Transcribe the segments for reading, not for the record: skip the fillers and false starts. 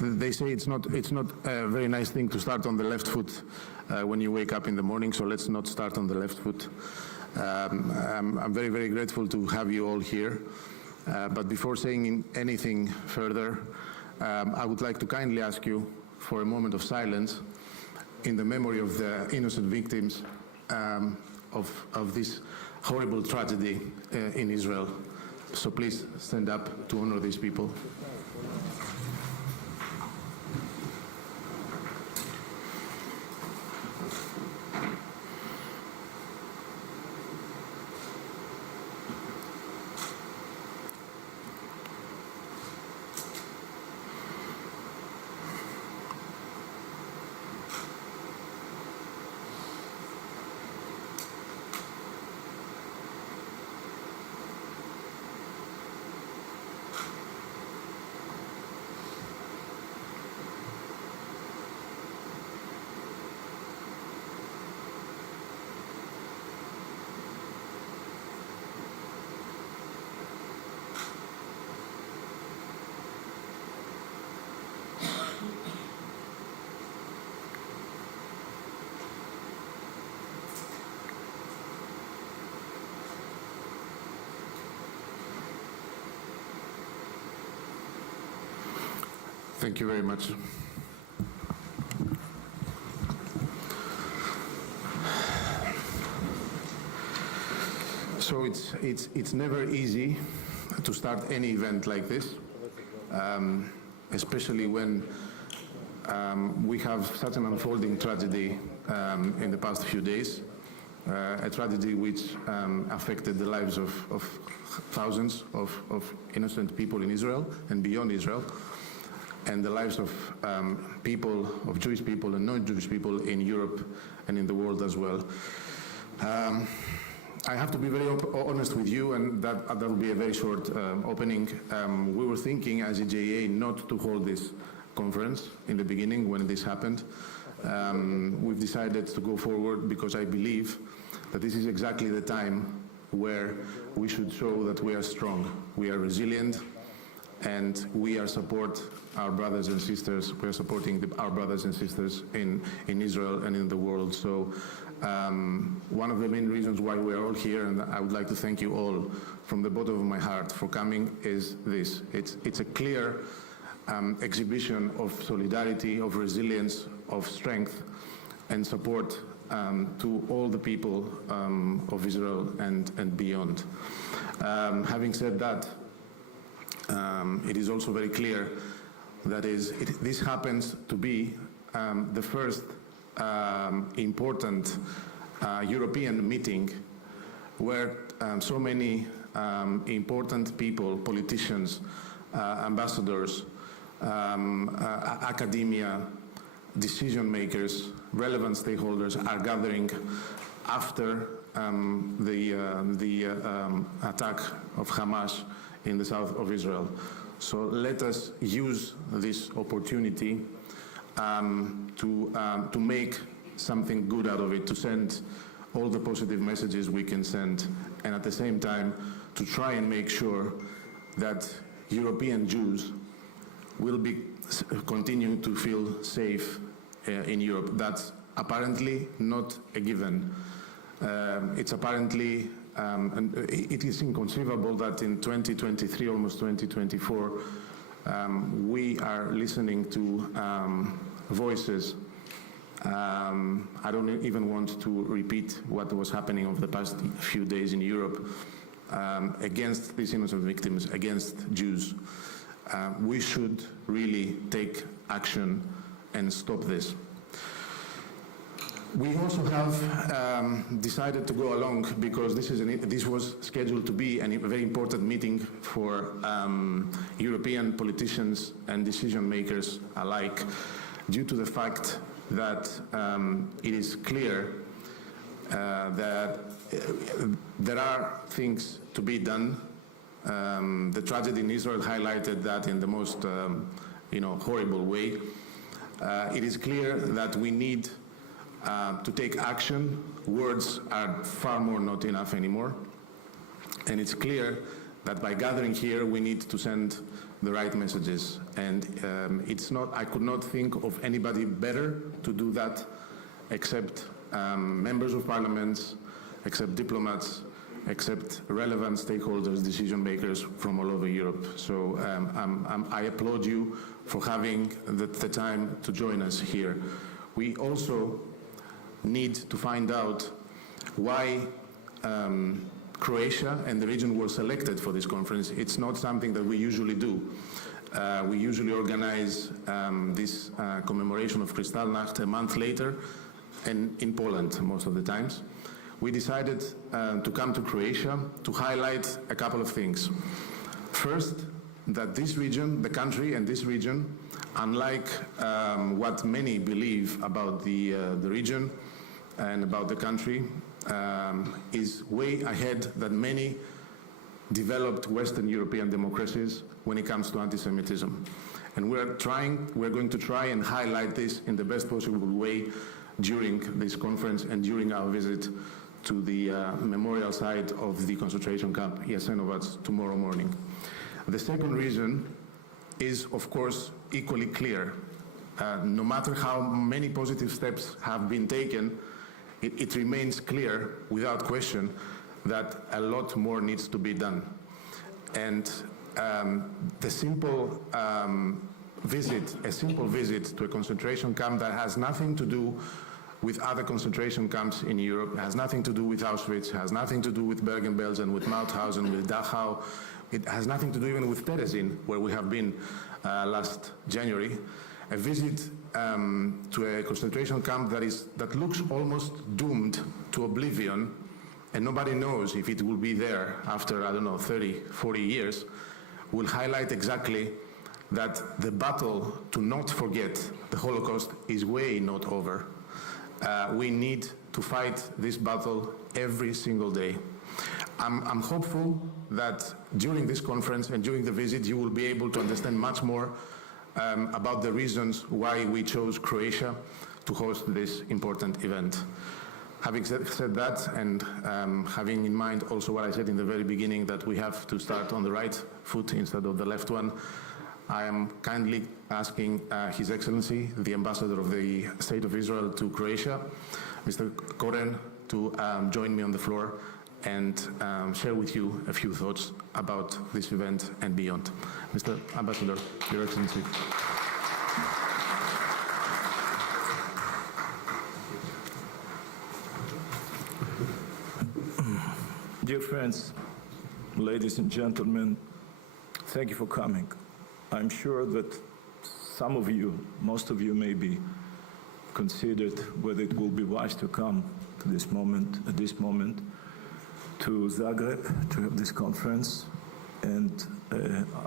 They say it's not a very nice thing to start on the left foot when you wake up in the morning, so let's not start on the left foot. I'm very, very grateful to have you all here. But before saying anything further, I would like to kindly ask you for a moment of silence in the memory of the innocent victims of this horrible tragedy in Israel. So please stand up to honor these people. Thank you very much. So it's never easy to start any event like this, especially when we have such an unfolding tragedy in the past few days, a tragedy which affected the lives of thousands of innocent people in Israel and beyond Israel, and the lives of people, of Jewish people and non-Jewish people in Europe and in the world as well. I have to be very honest with you, and that will be a very short opening. We were thinking as EJA not to hold this conference in the beginning when this happened. We've decided to go forward because I believe that this is exactly the time where we should show that we are strong, we are resilient, and we are support our brothers and sisters. We are supporting our brothers and sisters in Israel and in the world. So one of the main reasons why we are all here, and I would like to thank you all from the bottom of my heart for coming, is this. It's a clear exhibition of solidarity, of resilience, of strength and support to all the people of Israel and beyond. Having said that, it is also very clear that this happens to be the first important European meeting where so many important people, politicians, ambassadors, academia, decision makers, relevant stakeholders are gathering after the attack of Hamas in the south of Israel. So let us use this opportunity to make something good out of it, to send all the positive messages we can send, and at the same time to try and make sure that European Jews will be continuing to feel safe in Europe. That's apparently not a given. It's apparently and it is inconceivable that in 2023, almost 2024, we are listening to voices. I don't even want to repeat what was happening over the past few days in Europe against these innocent victims, against Jews. We should really take action and stop this. We also have decided to go along because this was scheduled to be a very important meeting for European politicians and decision makers alike, due to the fact that it is clear that there are things to be done. The tragedy in Israel highlighted that in the most horrible way. It is clear that we need to take action. Words are far more not enough anymore. And it's clear that by gathering here we need to send the right messages. And I could not think of anybody better to do that except members of parliaments, except diplomats, except relevant stakeholders, decision makers from all over Europe. So I applaud you for having the time to join us here. We also need to find out why Croatia and the region were selected for this conference. It's not something that we usually do. We usually organize this commemoration of Kristallnacht a month later, and in Poland most of the times. We decided to come to Croatia to highlight a couple of things. First, that this region, the country and this region, unlike what many believe about the region and about the country, is way ahead than many developed Western European democracies when it comes to anti-Semitism. And we're going to try and highlight this in the best possible way during this conference and during our visit to the memorial site of the concentration camp Jasenovac tomorrow morning. The second reason is, of course, equally clear. No matter how many positive steps have been taken, it remains clear, without question, that a lot more needs to be done. And the simple visit to a concentration camp that has nothing to do with other concentration camps in Europe, has nothing to do with Auschwitz, has nothing to do with Bergen-Belsen, with Mauthausen, with Dachau. It has nothing to do even with Terezin, where we have been last January. A visit to a concentration camp that looks almost doomed to oblivion, and nobody knows if it will be there after, I don't know, 30, 40 years, will highlight exactly that the battle to not forget the Holocaust is way not over. We need to fight this battle every single day. I'm hopeful that during this conference and during the visit you will be able to understand much more about the reasons why we chose Croatia to host this important event. Having said that, and having in mind also what I said in the very beginning, that we have to start on the right foot instead of the left one, I am kindly asking His Excellency, the Ambassador of the State of Israel to Croatia, Mr. Koren, to join me on the floor and share with you a few thoughts about this event and beyond. Mr. Ambassador, Your Excellency. Dear friends, ladies and gentlemen, thank you for coming. I'm sure that some of you, most of you maybe considered whether it will be wise to come to this moment, at this moment, to Zagreb to have this conference. And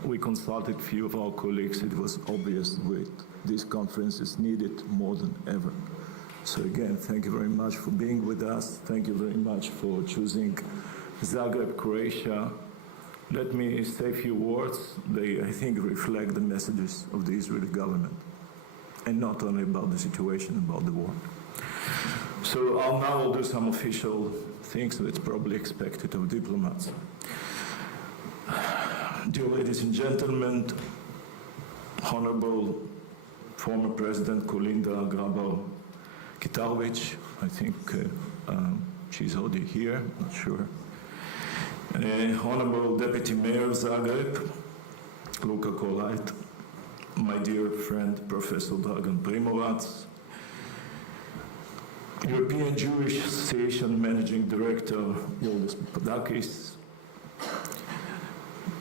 we consulted a few of our colleagues. It was obvious that this conference is needed more than ever. So again, thank you very much for being with us. Thank you very much for choosing Zagreb, Croatia. Let me say a few words. They, I think, reflect the messages of the Israeli government, and not only about the situation, about the war. So I'll do some official things that's probably expected of diplomats. Dear ladies and gentlemen, Honorable former President Kolinda Grabar-Kitarovic, I think she's already here, not sure. Honorable Deputy Mayor of Zagreb, Luka Kolait, my dear friend Professor Dragan Primorac, European Jewish Association Managing Director Yolis Papadakis,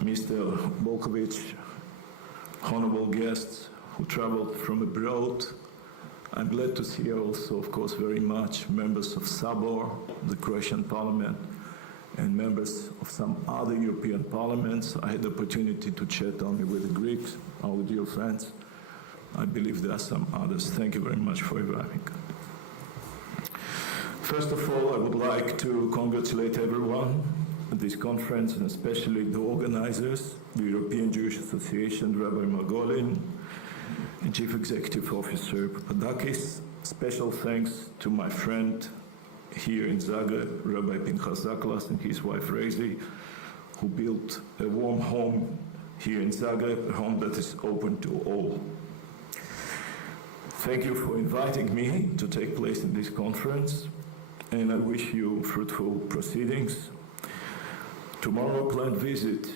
Mr. Bolkovic, honorable guests who traveled from abroad. I'm glad to see also, of course, very much members of Sabor, the Croatian Parliament, and members of some other European parliaments. I had the opportunity to chat only with the Greeks, our dear friends. I believe there are some others. Thank you very much for arriving. First of all, I would like to congratulate everyone at this conference, and especially the organizers, the European Jewish Association, Rabbi Margolin, and Chief Executive Officer Papadakis. Special thanks to my friend here in Zagreb, Rabbi Pinchas Zaklas, and his wife Rezi, who built a warm home here in Zagreb, a home that is open to all. Thank you for inviting me to take place in this conference, and I wish you fruitful proceedings. Tomorrow, a planned visit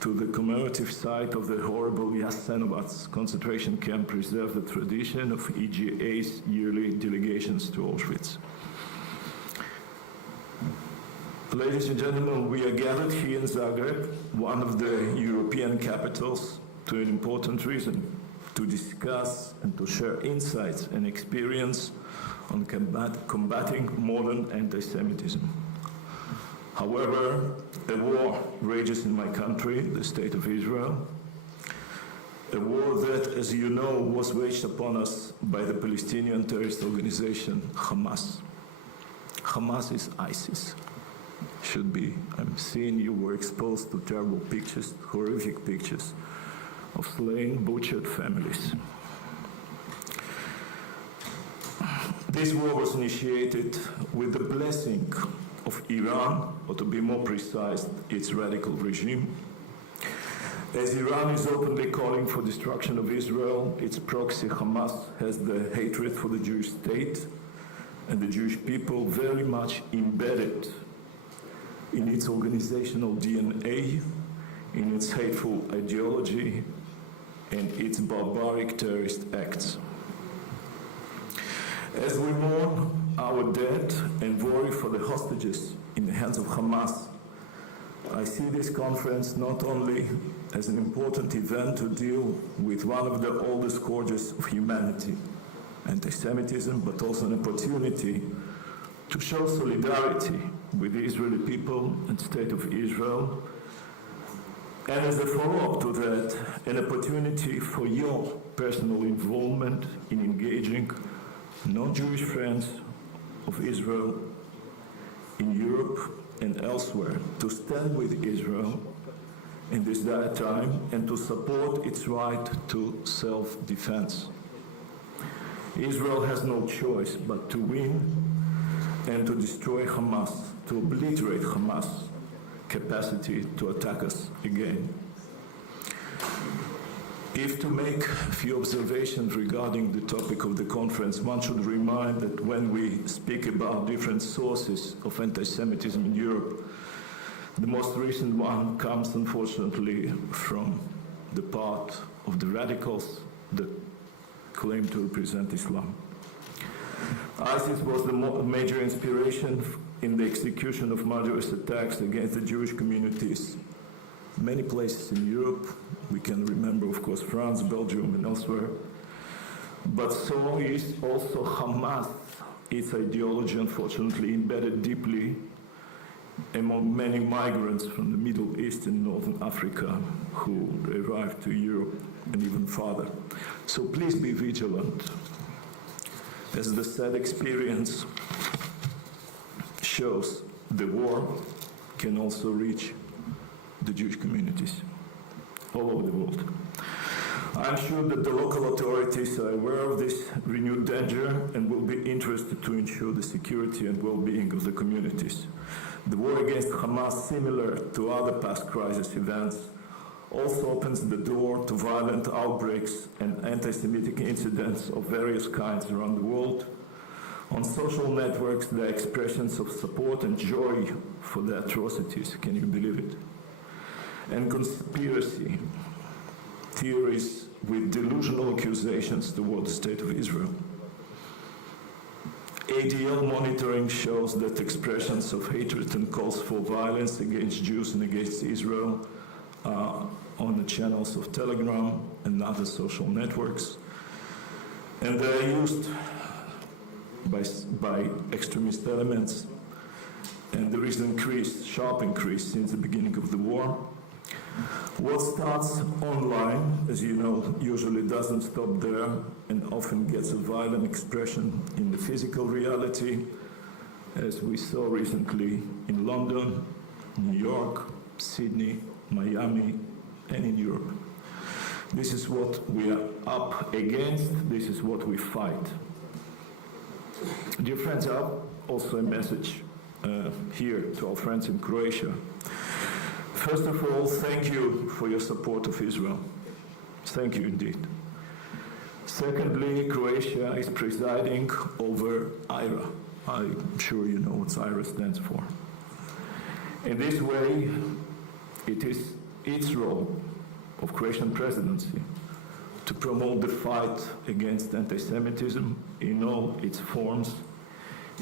to the commemorative site of the horrible Jasenovac concentration camp preserves the tradition of EJA's yearly delegations to Auschwitz. Ladies and gentlemen, we are gathered here in Zagreb, one of the European capitals, to an important reason: to discuss and to share insights and experience on combating modern anti-Semitism. However, a war rages in my country, the State of Israel, a war that, as you know, was waged upon us by the Palestinian terrorist organization Hamas. Hamas is ISIS. Should be. I'm seeing you were exposed to terrible pictures, horrific pictures of slain, butchered families. This war was initiated with the blessing of Iran, or to be more precise, its radical regime. As Iran is openly calling for destruction of Israel, its proxy Hamas has the hatred for the Jewish state and the Jewish people very much embedded in its organizational DNA, in its hateful ideology, and its barbaric terrorist acts. As we mourn our dead and worry for the hostages in the hands of Hamas, I see this conference not only as an important event to deal with one of the oldest scourges of humanity, anti-Semitism, but also an opportunity to show solidarity with the Israeli people and State of Israel, and as a follow-up to that, an opportunity for your personal involvement in engaging non-Jewish friends of Israel in Europe and elsewhere to stand with Israel in this dire time and to support its right to self-defense. Israel has no choice but to win and to destroy Hamas, to obliterate Hamas' capacity to attack us again. If to make a few observations regarding the topic of the conference, one should remind that when we speak about different sources of anti-Semitism in Europe, the most recent one comes, unfortunately, from the part of the radicals that claim to represent Islam. ISIS was the major inspiration in the execution of murderous attacks against the Jewish communities. Many places in Europe, we can remember, of course, France, Belgium, and elsewhere. But so is also Hamas, its ideology, unfortunately, embedded deeply among many migrants from the Middle East and Northern Africa who arrived to Europe and even farther. So please be vigilant, as the sad experience shows, the war can also reach the Jewish communities all over the world. I'm sure that the local authorities are aware of this renewed danger and will be interested to ensure the security and well-being of the communities. The war against Hamas, similar to other past crisis events, also opens the door to violent outbreaks and anti-Semitic incidents of various kinds around the world. On social networks, there are expressions of support and joy for the atrocities. Can you believe it? And conspiracy theories with delusional accusations toward the State of Israel. ADL monitoring shows that expressions of hatred and calls for violence against Jews and against Israel are on the channels of Telegram and other social networks, and they are used by extremist elements, and there is an sharp increase since the beginning of the war. What starts online, as you know, usually doesn't stop there and often gets a violent expression in the physical reality, as we saw recently in London, New York, Sydney, Miami, and in Europe. This is what we are up against. This is what we fight. Dear friends, I have also a message here to our friends in Croatia. First of all, thank you for your support of Israel. Thank you indeed. Secondly, Croatia is presiding over EJA. I'm sure you know what EJA stands for. In this way, it is its role of Croatian presidency to promote the fight against anti-Semitism in all its forms,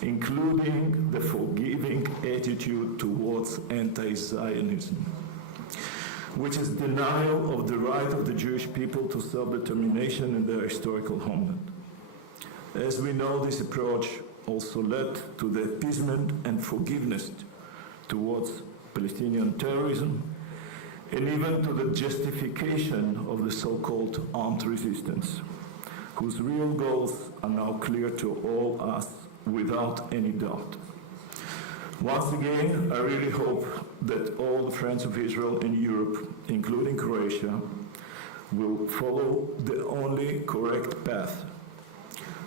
including the forgiving attitude towards anti-Zionism, which is denial of the right of the Jewish people to self-determination in their historical homeland. As we know, this approach also led to the appeasement and forgiveness towards Palestinian terrorism, and even to the justification of the so-called armed resistance, whose real goals are now clear to all us without any doubt. Once again, I really hope that all the friends of Israel in Europe, including Croatia, will follow the only correct path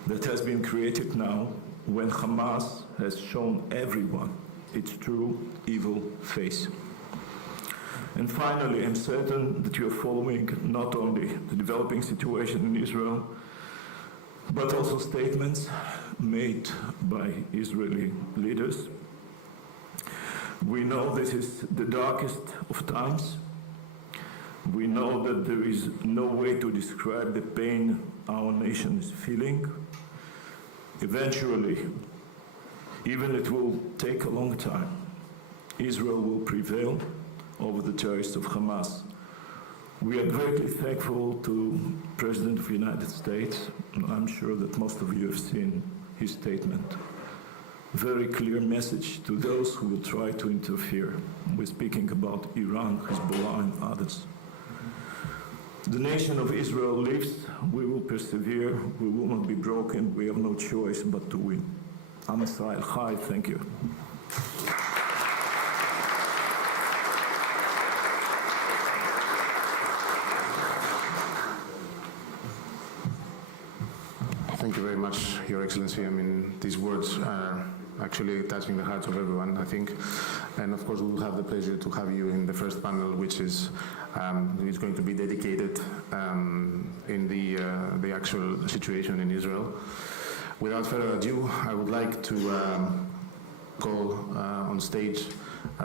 that has been created now when Hamas has shown everyone its true evil face. And finally, I'm certain that you are following not only the developing situation in Israel, but also statements made by Israeli leaders. We know this is the darkest of times. We know that there is no way to describe the pain our nation is feeling. Eventually, even it will take a long time, Israel will prevail over the terrorists of Hamas. We are greatly thankful to President of the United States. I'm sure that most of you have seen his statement. Very clear message to those who will try to interfere. We're speaking about Iran, Hezbollah, and others. The nation of Israel lives. We will persevere. We will not be broken. We have no choice but to win. Am Israel Chai. Thank you. Thank you very much, Your Excellency. I mean, these words are actually touching the hearts of everyone, I think. And of course, we will have the pleasure to have you in the first panel, which is going to be dedicated in the actual situation in Israel. Without further ado, I would like to call on stage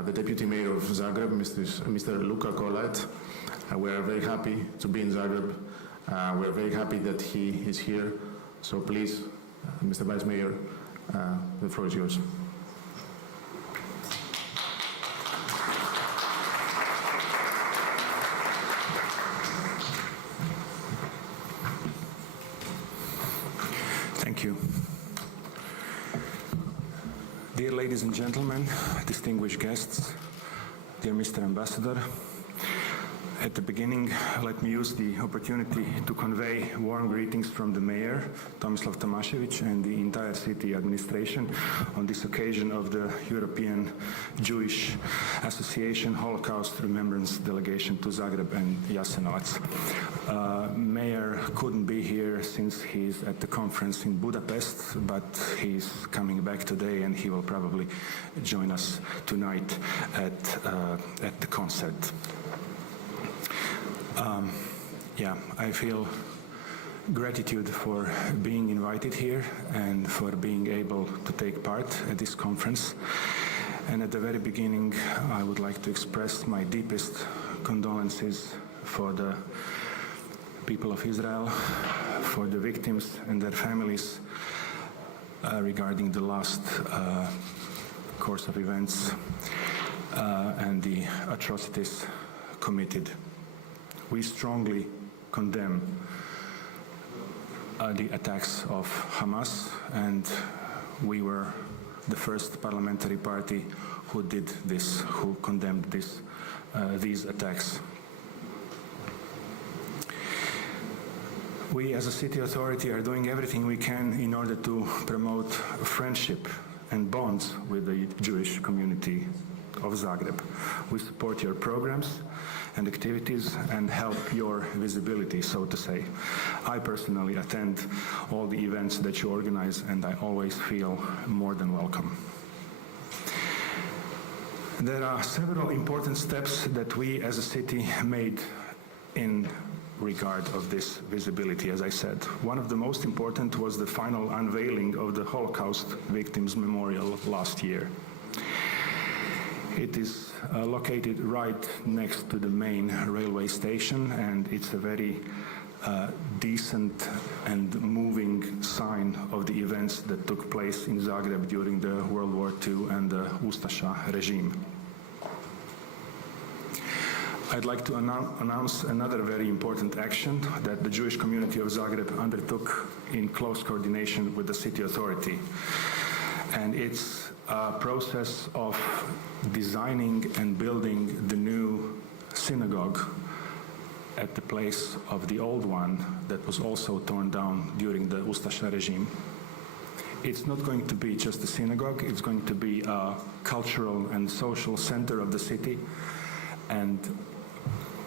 the Deputy Mayor of Zagreb, Mr. Luka Kolat. We are very happy to be in Zagreb. We are very happy that he is here. So please, Mr. Vice Mayor, the floor is yours. Thank you. Dear ladies and gentlemen, distinguished guests, dear Mr. Ambassador, at the beginning, let me use the opportunity to convey warm greetings from the Mayor, Tomislav Tomašević, and the entire city administration on this occasion of the European Jewish Association Holocaust Remembrance delegation to Zagreb and Jasenovac. Mayor couldn't be here since he's at the conference in Budapest, but he's coming back today and he will probably join us tonight at the concert. I feel gratitude for being invited here and for being able to take part at this conference. And at the very beginning, I would like to express my deepest condolences for the people of Israel, for the victims and their families regarding the last course of events and the atrocities committed. We strongly condemn the attacks of Hamas, and we were the first parliamentary party who did this, who condemned these attacks. We as a city authority are doing everything we can in order to promote friendship and bonds with the Jewish community of Zagreb. We support your programs and activities and help your visibility, so to say. I personally attend all the events that you organize, and I always feel more than welcome. There are several important steps that we as a city made in regard of this visibility, as I said. One of the most important was the final unveiling of the Holocaust Victims Memorial last year. It is located right next to the main railway station, and it's a very decent and moving sign of the events that took place in Zagreb during the World War II and the Ustaša regime. I'd like to announce another very important action that the Jewish community of Zagreb undertook in close coordination with the city authority. And it's a process of designing and building the new synagogue at the place of the old one that was also torn down during the Ustaša regime. It's not going to be just a synagogue, it's going to be a cultural and social center of the city. And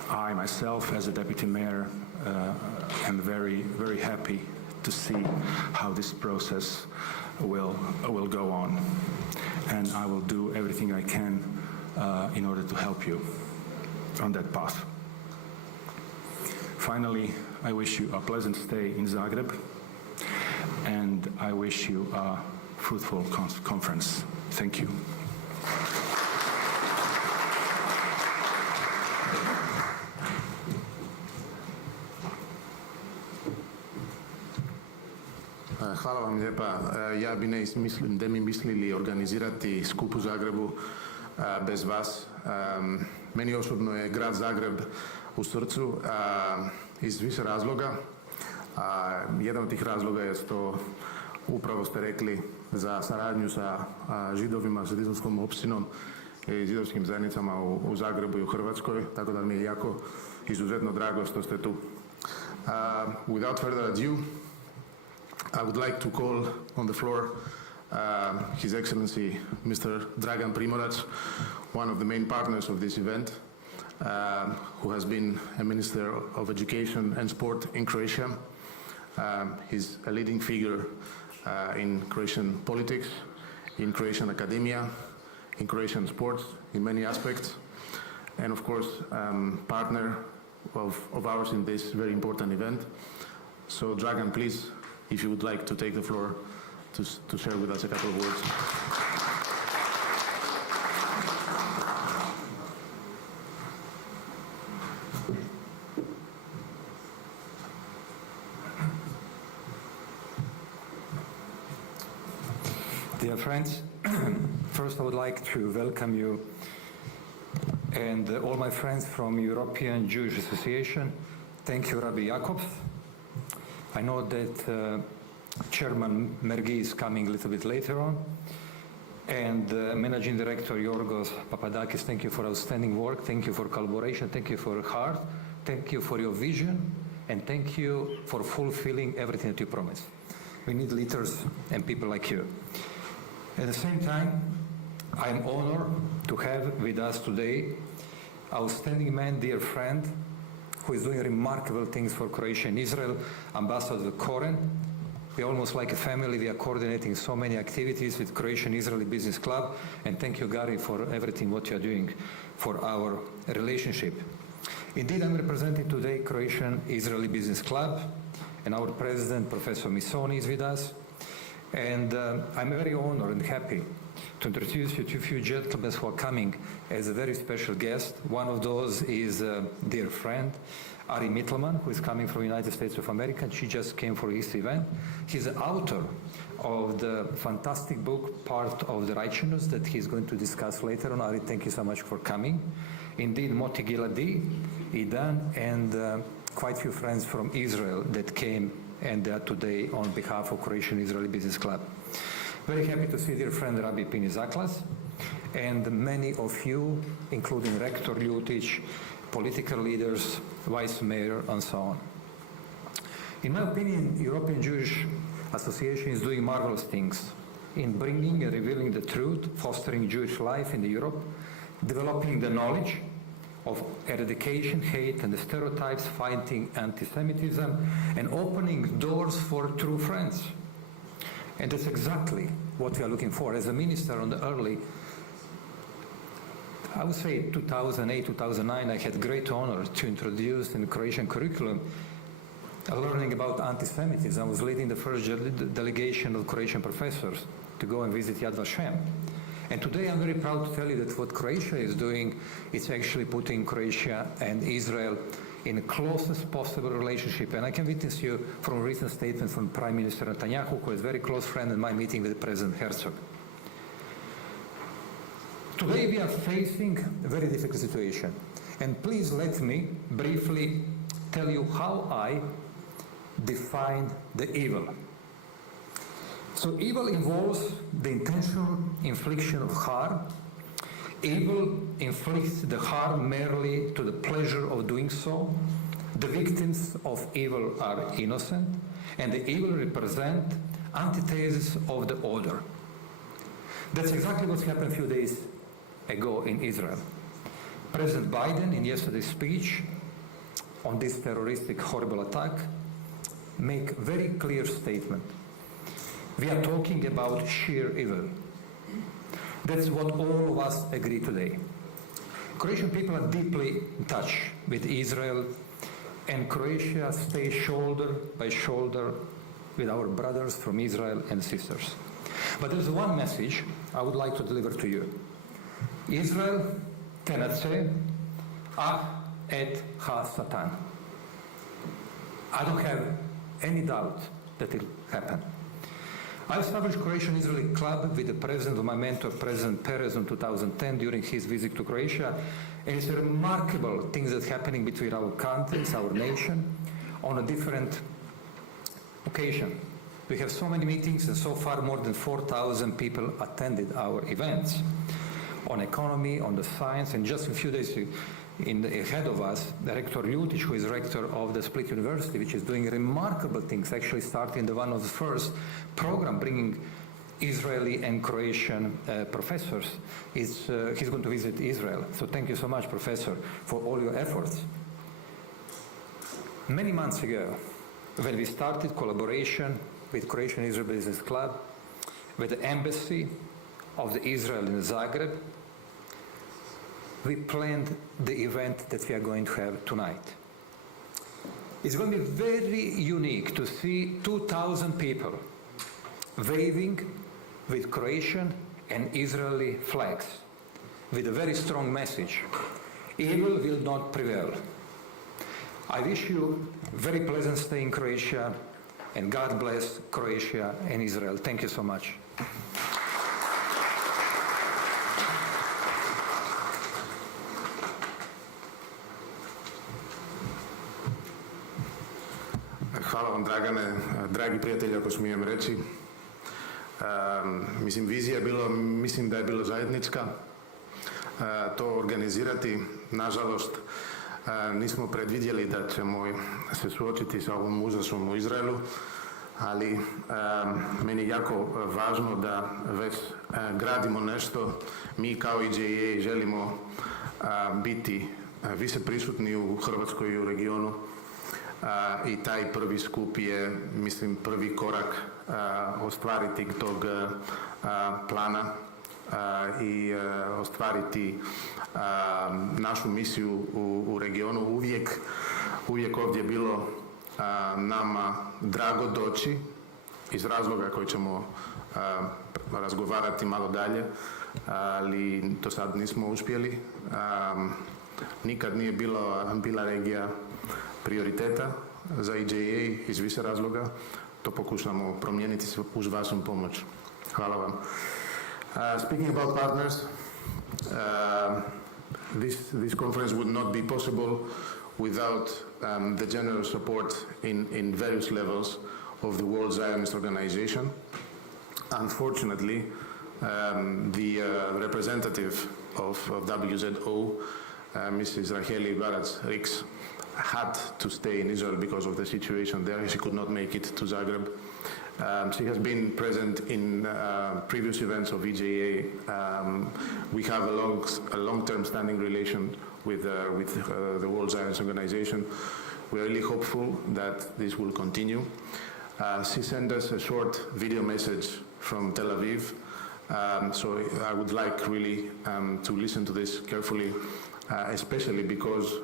I myself, as a deputy mayor, am very, very happy to see how this process will go on. And I will do everything I can in order to help you on that path. Finally, I wish you a pleasant stay in Zagreb, and I wish you a fruitful conference. Thank you. Hvala vam lijepa. Ja bi ne mi mislili organizirati skup u Zagrebu bez vas. Meni osobno je grad Zagreb u srcu iz više razloga. Jedan od tih razloga je što upravo ste rekli za saradnju sa Židovima, sa židovskom opštinom i židovskim zajednicama u Zagrebu i u Hrvatskoj, tako da mi je jako izuzetno drago što ste tu. Without further ado, I would like to call on the floor His Excellency Mr. Dragan Primorac, one of the main partners of this event, who has been a Minister of Education and Sport in Croatia. He's a leading figure in Croatian politics, in Croatian academia, in Croatian sports, in many aspects, and of course, partner of ours in this very important event. So, Dragan, please, if you would like to take the floor to share with us a couple of words. Dear friends, first I would like to welcome you and all my friends from European Jewish Association. Thank you, Rabbi Jakobs. I know that Chairman Mergi is coming a little bit later on. And Managing Director Yorgos Papadakis, thank you for outstanding work. Thank you for collaboration. Thank you for your heart. Thank you for your vision. And thank you for fulfilling everything that you promised. We need leaders and people like you. At the same time, I am honored to have with us today outstanding man, dear friend, who is doing remarkable things for Croatia and Israel, Ambassador Koren. We're almost like a family. We are coordinating so many activities with Croatian Israeli Business Club. And thank you, Gary, for everything what you're doing for our relationship. Indeed, I'm representing today Croatian Israeli Business Club, and our president, Professor Misoni, is with us. And I'm very honored and happy to introduce you to a few gentlemen who are coming as a very special guest. One of those is a dear friend, Ari Mittelman, who is coming from the United States of America, and she just came for this event. He's the author of the fantastic book, Part of the Righteousness, that he's going to discuss later on. Ari, thank you so much for coming. Indeed, Moti Giladi, Idan, and quite a few friends from Israel that came and they are today on behalf of Croatian Israeli Business Club. Very happy to see dear friend Rabbi Pini Zaklas and many of you, including Rector Ljutic, political leaders, Vice Mayor, and so on. In my opinion, European Jewish Association is doing marvelous things in bringing and revealing the truth, fostering Jewish life in Europe, developing the knowledge of eradication, hate, and the stereotypes, fighting anti-Semitism, and opening doors for true friends. And that's exactly what we are looking for. As a minister on the early I would say 2008, 2009, I had great honor to introduce in the Croatian curriculum learning about anti-Semitism. I was leading the first delegation of Croatian professors to go and visit Yad Vashem. And today I'm very proud to tell you that what Croatia is doing, it's actually putting Croatia and Israel in the closest possible relationship. And I can witness you from a recent statement from Prime Minister Netanyahu, who is a very close friend in my meeting with President Herzog. Today we are facing a very difficult situation. And please let me briefly tell you how I define the evil. So evil involves the intentional infliction of harm. Evil inflicts the harm merely to the pleasure of doing so. The victims of evil are innocent, and the evil represent antithesis of the order. That's exactly what happened a few days ago in Israel. President Biden, in yesterday's speech on this terroristic horrible attack, make very clear statement. We are talking about sheer evil. That's what all of us agree today. Croatian people are deeply in touch with Israel, and Croatia stays shoulder by shoulder with our brothers from Israel and sisters. But there's one message I would like to deliver to you. Israel תנצח את השטן. I don't have any doubt that it will happen. I established Croatian-Israeli Club with the president of my mentor, President Perez, in 2010 during his visit to Croatia. And it's a remarkable things that are happening between our countries, our nation, on a different occasion. We have so many meetings, and so far more than 4,000 people attended our events on economy, on the science, and just a few days ahead of us, Rector Ljutic, who is rector of the Split University, which is doing remarkable things, actually starting one of the first program bringing Israeli and Croatian professors. He's going to visit Israel. So thank you so much, Professor, for all your efforts. Many months ago, when we started collaboration with Croatian Israel Business Club, with the embassy of the Israel in Zagreb, we planned the event that we are going to have tonight. It's going to be very unique to see 2,000 people waving with Croatian and Israeli flags with a very strong message. Evil will not prevail. I wish you a very pleasant stay in Croatia, and God bless Croatia and Israel. Thank you so much. Hvala vam, Dragane, dragi prijatelji, ako smijem reći. Vizija mislim da je bila zajednička. To organizirati, nažalost, nismo predvidjeli da ćemo se suočiti sa ovom užasom u Izraelu, ali meni je jako važno da već gradimo nešto. Mi kao EJA želimo biti više prisutni u Hrvatskoj i u regionu. I taj prvi skup je, mislim, prvi korak ostvariti tog plana i ostvariti našu misiju u regionu. Uvijek ovdje je bilo nama drago doći iz razloga koji ćemo razgovarati malo dalje, ali do sad nismo uspjeli. Nikad nije bila regija prioriteta za EJA iz više razloga. To pokušamo promijeniti uz vašu pomoć. Hvala vam. Speaking about partners, this conference would not be possible without the generous support in various levels of the World Zionist Organization. Unfortunately, the representative of WZO, Mrs. Raheli Barac-Rix, had to stay in Israel because of the situation there. She could not make it to Zagreb. She has been present in previous events of EJA. We have a long-term standing relation with the World Zionist Organization. We are really hopeful that this will continue. She sent us a short video message from Tel Aviv So I would like really to listen to this carefully, especially because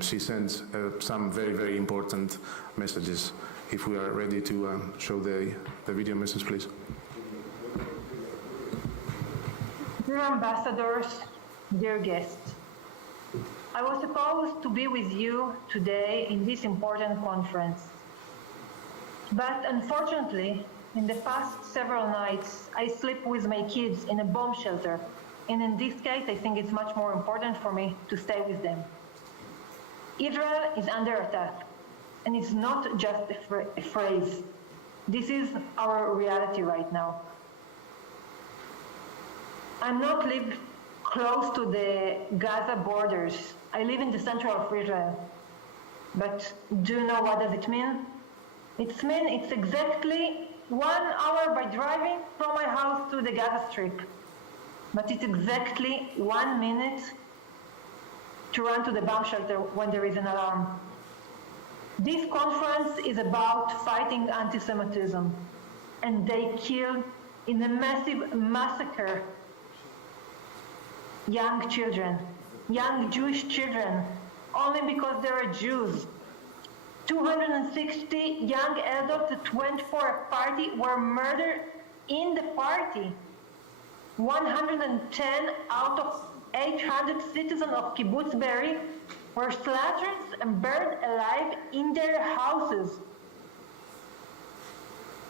she sends some very, very important messages. If we are ready to show the video message, please. Dear ambassadors, dear guests, I was supposed to be with you today in this important conference. But unfortunately, in the past several nights, I sleep with my kids in a bomb shelter. And in this case, I think it's much more important for me to stay with them. Israel is under attack. And it's not just a phrase. This is our reality right now. I'm not live close to the Gaza borders. I live in the center of Israel. But do you know what does it mean? It means it's exactly 1 hour by driving from my house to the Gaza Strip. But it's exactly 1 minute to run to the bomb shelter when there is an alarm. This conference is about fighting anti-Semitism, and they killed in a massive massacre young children, young Jewish children, only because they are Jews. 260 young adults that went for a party were murdered in the party. 110 out of 800 citizens of Kibbutz Be'eri were slaughtered and burned alive in their houses.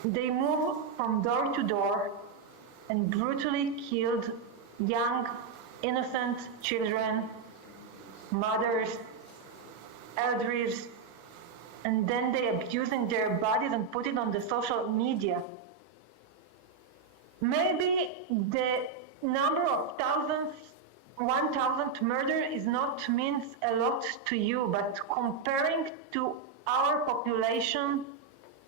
They moved from door to door and brutally killed young, innocent children, mothers, elders, and then they abusing their bodies and put it on the social media. Maybe the number of thousands, 1,000 murder is not means a lot to you, but comparing to our population,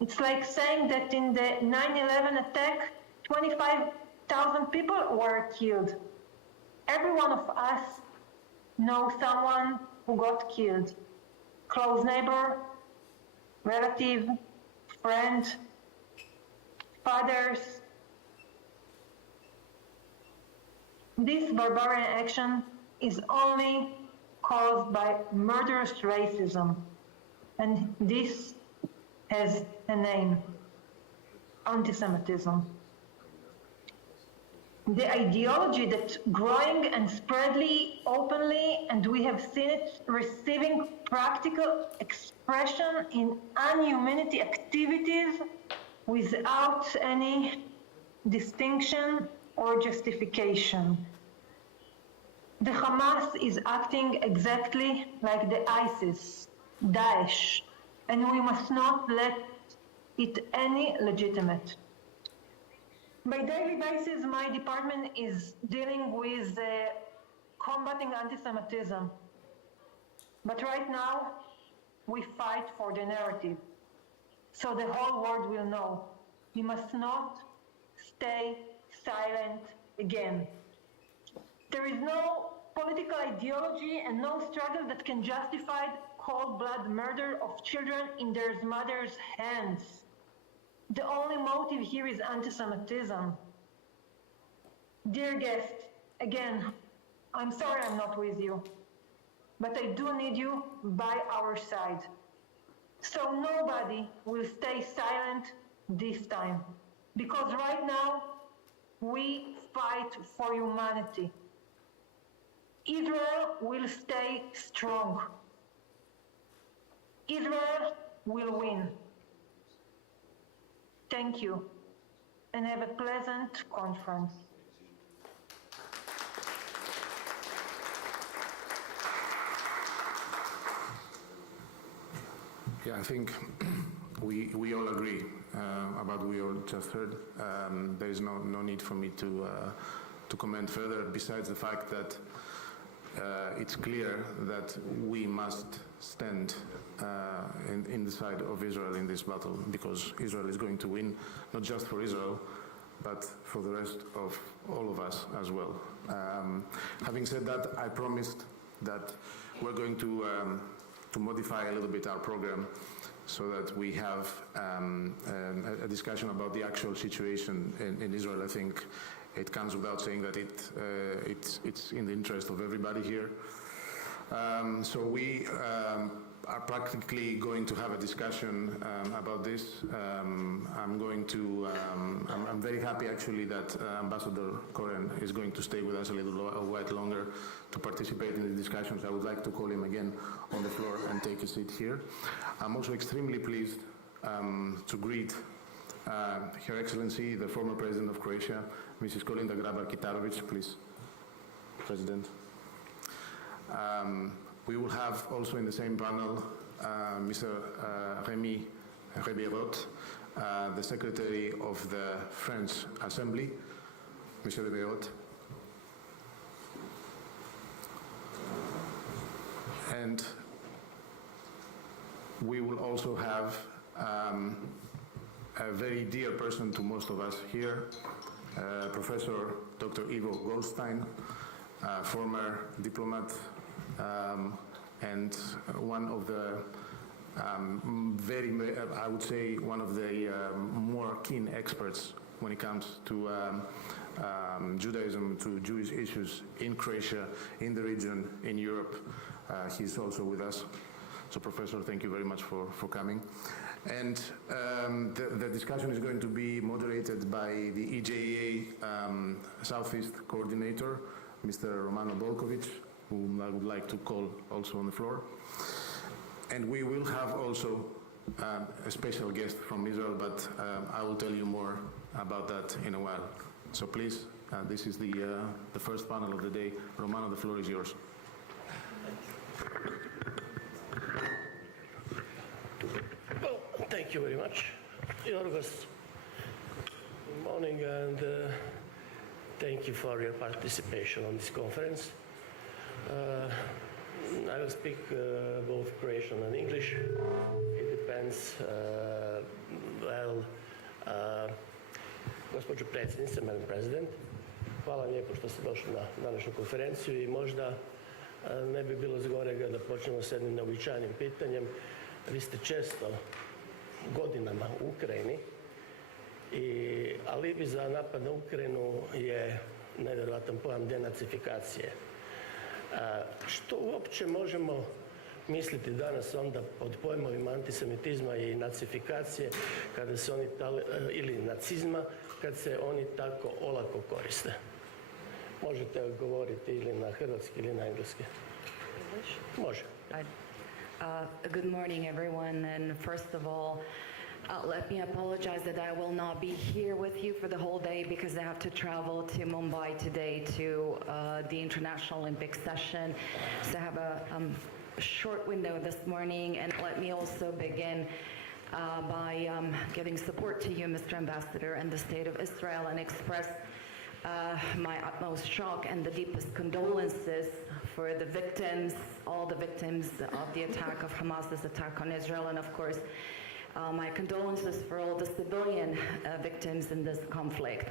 it's like saying that in the 9/11 attack, 25,000 people were killed. Every one of us knows someone who got killed. Close neighbor, relative, friend, fathers. This barbarian action is only caused by murderous racism, and this has a name: anti-Semitism. The ideology that's growing and spreadly openly, and we have seen it receiving practical expression in unhumanity activities without any distinction or justification. The Hamas is acting exactly like the ISIS, Daesh, and we must not let it any legitimate. By daily basis, my department is dealing with combating anti-Semitism. But right now, we fight for the narrative, so the whole world will know. We must not stay silent again. There is no political ideology and no struggle that can justify cold-blood murder of children in their mother's hands. The only motive here is anti-Semitism. Dear guests, again, I'm sorry I'm not with you, but I do need you by our side. So nobody will stay silent this time, because right now we fight for humanity. Israel will stay strong. Israel will win. Thank you, and have a pleasant conference. Yeah, I think we all agree about what we all just heard. There is no need for me to comment further, besides the fact that it's clear that we must stand in the side of Israel in this battle, because Israel is going to win, not just for Israel, but for the rest of all of us as well. Having said that, I promised that we're going to modify a little bit our program so that we have a discussion about the actual situation in Israel. I think it comes without saying that it's in the interest of everybody here. So we are practically going to have a discussion about this. I'm very happy actually that Ambassador Koren is going to stay with us a while longer to participate in the discussions. I would like to call him again on the floor and take a seat here. I'm also extremely pleased to greet Her Excellency, the former President of Croatia, Mrs. Kolinda Grabar-Kitarovic, please, President. We will have also in the same panel Mr. Rémi Rebeyrotte, the Secretary of the French Assembly. Mr. Rebeyrotte. And we will also have a very dear person to most of us here, Professor Dr. Ivo Goldstein, former diplomat and one of the I would say one of the more keen experts when it comes to Judaism, to Jewish issues in Croatia, in the region, in Europe. He's also with us. So, Professor, thank you very much for coming. And the discussion is going to be moderated by the EJA Southeast Coordinator, Mr. Romano Bolkovic, whom I would like to call also on the floor. And we will have also a special guest from Israel, but I will tell you more about that in a while. So please, this is the first panel of the day. Romano, the floor is yours. Well, thank you very much. Yorgos, good morning, and thank you for your participation on this conference. I will speak both Croatian and English. It depends. Gospođo predsjednice, Madam President, hvala lijepo što ste došli na današnju konferenciju i možda ne bi bilo zgorega da počnemo s jednim neuobičajenim pitanjem. Vi ste često godinama u Ukrajini i alibi za napad na Ukrajinu je nevjerojatan pojam denacifikacije. Što uopće možemo misliti danas onda pod pojmovima antisemitizma i nacifikacije kada se oni ili nacizma kad se oni tako olako koriste? Možete govoriti ili na hrvatski ili na engleski. Može. Good morning, everyone, and first of all, let me apologize that I will not be here with you for the whole day because I have to travel to Mumbai today to the International Olympic session. So I have a short window this morning, and let me also begin by giving support to you, Mr. Ambassador, and the State of Israel, and express my utmost shock and the deepest condolences for the victims, all the victims of the attack of Hamas's attack on Israel, and of course, my condolences for all the civilian victims in this conflict.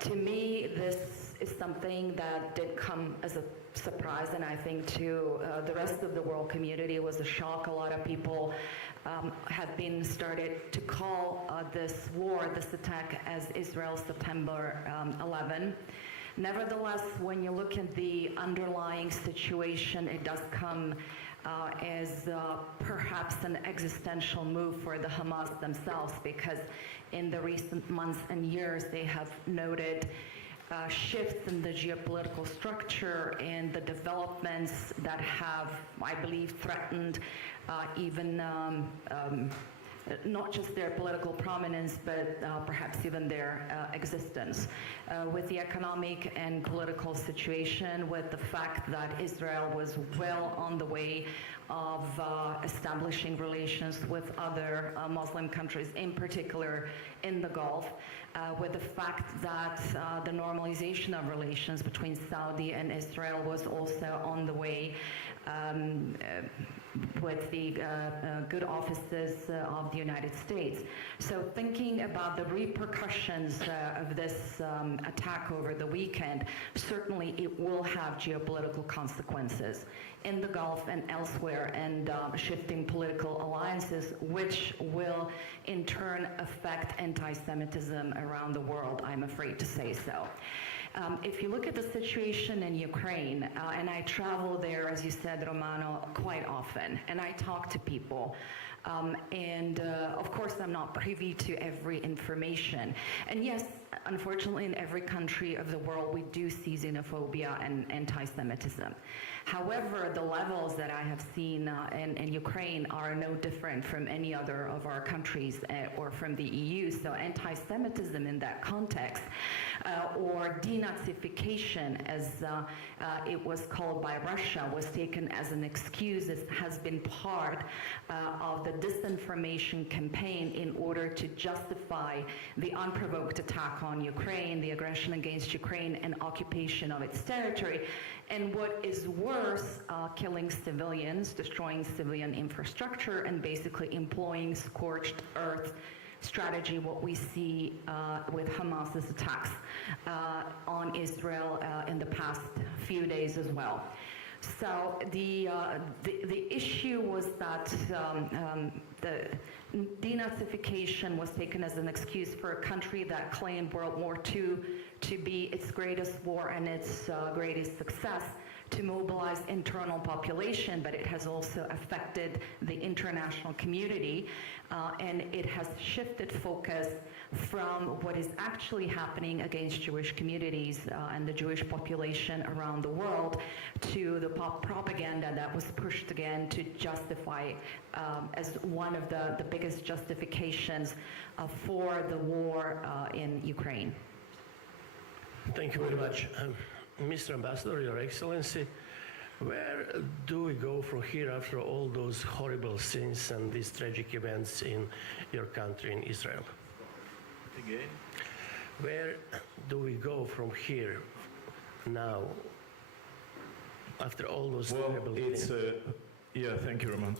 To me, this is something that did come as a surprise, and I think to the rest of the world community it was a shock. A lot of people have been started to call this war, this attack, as Israel's September 11. Nevertheless, when you look at the underlying situation, it does come as perhaps an existential move for the Hamas themselves, because in the recent months and years they have noted shifts in the geopolitical structure and the developments that have, I believe, threatened even not just their political prominence, but perhaps even their existence. With the economic and political situation, with the fact that Israel was well on the way of establishing relations with other Muslim countries, in particular in the Gulf, with the fact that the normalization of relations between Saudi and Israel was also on the way. with the good offices of the United States. So thinking about the repercussions of this attack over the weekend, certainly it will have geopolitical consequences in the Gulf and elsewhere, and shifting political alliances, which will in turn affect anti-Semitism around the world, I'm afraid to say so. If you look at the situation in Ukraine, and I travel there, as you said, Romano, quite often, and I talk to people, of course I'm not privy to every information. And yes, unfortunately, in every country of the world, we do see xenophobia and anti-Semitism. However, the levels that I have seen in Ukraine are no different from any other of our countries or from the EU. So anti-Semitism in that context, or denazification, as it was called by Russia, was taken as an excuse. It has been part of the disinformation campaign in order to justify the unprovoked attack on Ukraine, the aggression against Ukraine, and occupation of its territory. And what is worse, killing civilians, destroying civilian infrastructure, and basically employing scorched earth strategy, what we see with Hamas's attacks on Israel in the past few days as well. So the issue was that the denazification was taken as an excuse for a country that claimed World War II to be its greatest war and its greatest success, to mobilize internal population, but it has also affected the international community, and it has shifted focus from what is actually happening against Jewish communities and the Jewish population around the world to the propaganda that was pushed again to justify as one of the biggest justifications for the war in Ukraine. Thank you very much. Mr. Ambassador, Your Excellency, where do we go from here after all those horrible scenes and these tragic events in your country, in Israel? Again? Where do we go from here now after all those horrible things? Yeah, thank you, Roman.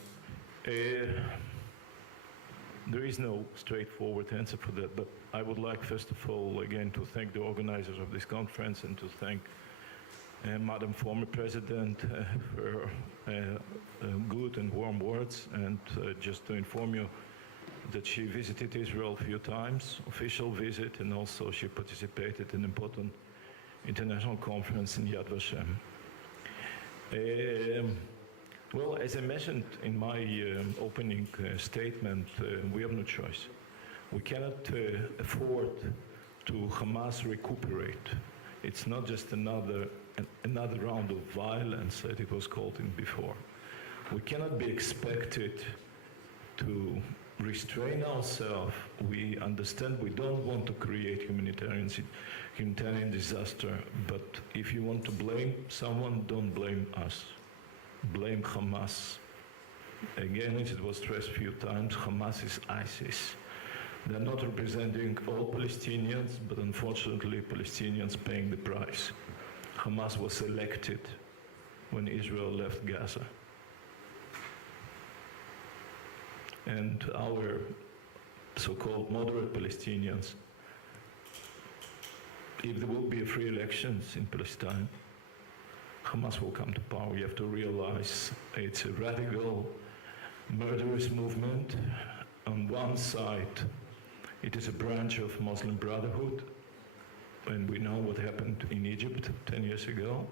There is no straightforward answer for that, but I would like, first of all, again, to thank the organizers of this conference and to thank Madam former President for good and warm words, and just to inform you that she visited Israel a few times, official visit, and also she participated in an important international conference in Yad Vashem. Well, as I mentioned in my opening statement, we have no choice. We cannot afford to Hamas recuperate. It's not just another round of violence that it was called in before. We cannot be expected to restrain ourselves. We understand we don't want to create humanitarian disaster, but if you want to blame someone, don't blame us. Blame Hamas. Again, as it was stressed a few times, Hamas is ISIS. They're not representing all Palestinians, but unfortunately, Palestinians paying the price. Hamas was elected when Israel left Gaza. And our so-called moderate Palestinians, if there will be free elections in Palestine, Hamas will come to power. You have to realize it's a radical, murderous movement. On one side, it is a branch of Muslim Brotherhood, and we know what happened in Egypt 10 years ago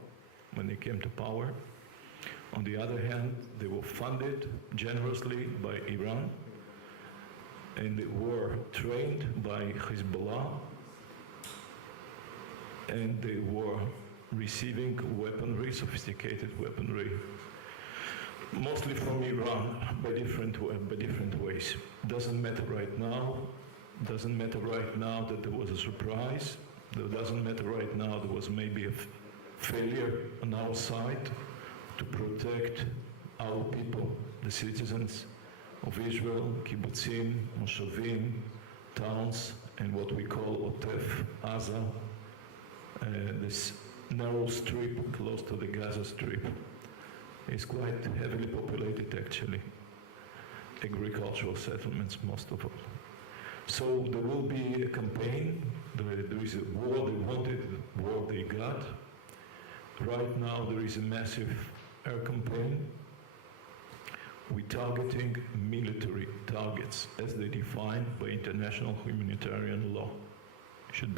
when they came to power. On the other hand, they were funded generously by Iran, and they were trained by Hezbollah, and they were receiving weaponry, sophisticated weaponry, mostly from Iran, by different ways. Doesn't matter right now. Doesn't matter right now that there was a surprise. It doesn't matter right now there was maybe a failure on our side to protect our people, the citizens of Israel, kibbutzim, moshavim, towns, and what we call Otef, Aza, this narrow strip close to the Gaza Strip. It's quite heavily populated, actually. Agricultural settlements, most of all. So there will be a campaign. There is a war they wanted, war they got. Right now there is a massive air campaign. We're targeting military targets as they defined by international humanitarian law. You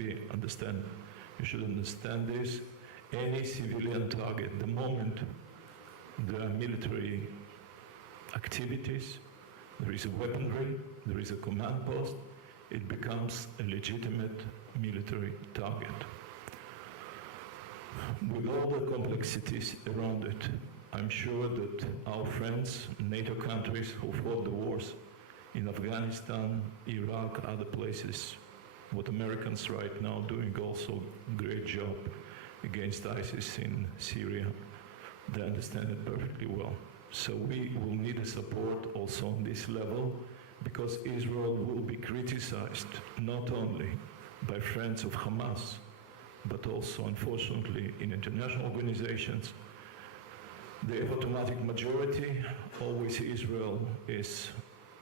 should understand this. Any civilian target, the moment there are military activities, there is a weaponry, there is a command post, it becomes a legitimate military target. With all the complexities around it, I'm sure that our friends, NATO countries who fought the wars in Afghanistan, Iraq, other places, what Americans right now doing also great job against ISIS in Syria, they understand it perfectly well. So we will need a support also on this level, because Israel will be criticized not only by friends of Hamas, but also, unfortunately, in international organizations. They have automatic majority. Always Israel is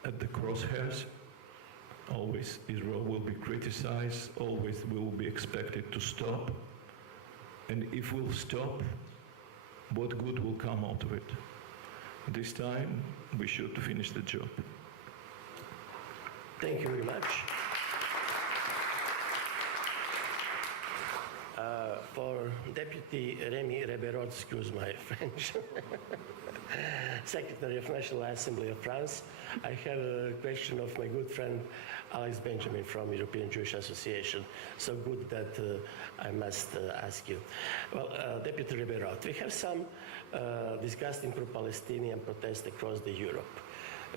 at the crosshairs. Always Israel will be criticized. Always we will be expected to stop. And if we'll stop, what good will come out of it? This time, we should finish the job. Thank you very much. For Deputy Remy Reberod, excuse my French, Secretary of National Assembly of France, I have a question of my good friend Alex Benjamin from European Jewish Association. So good that I must ask you. Well, Deputy Reberod, we have some disgusting pro-Palestinian protests across the Europe.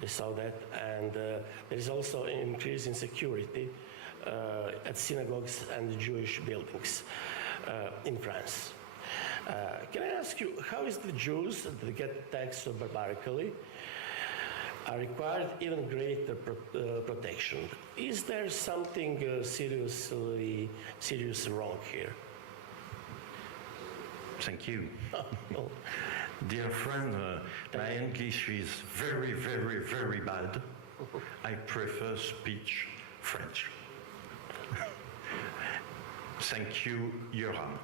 We saw that, and there is also an increase in security at synagogues and Jewish buildings in France. Can I ask you, how is the Jews that get taxed so barbarically are required even greater protection? Is there something serious wrong here? Thank you. Dear friend, my English is very, very, very bad. I prefer speech French. Thank you, Yoram.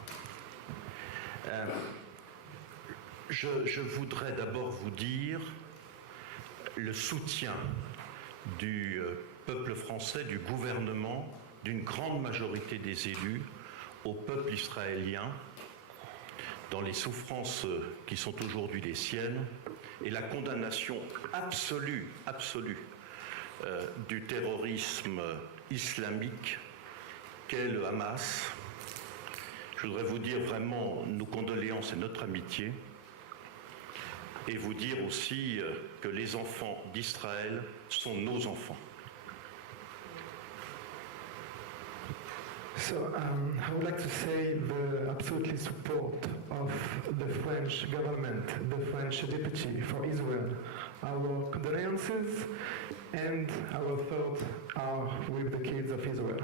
Je voudrais d'abord vous dire le soutien du peuple français, du gouvernement, d'une grande majorité des élus au peuple israélien dans les souffrances qui sont aujourd'hui les siennes, et la condamnation absolue du terrorisme islamique qu'est le Hamas. Je voudrais vous dire vraiment nos condoléances et notre amitié, et vous dire aussi que les enfants d'Israël sont nos enfants. So I would like to say the absolutely support of the French government, the French deputy for Israel. Our condolences and our thoughts are with the kids of Israel.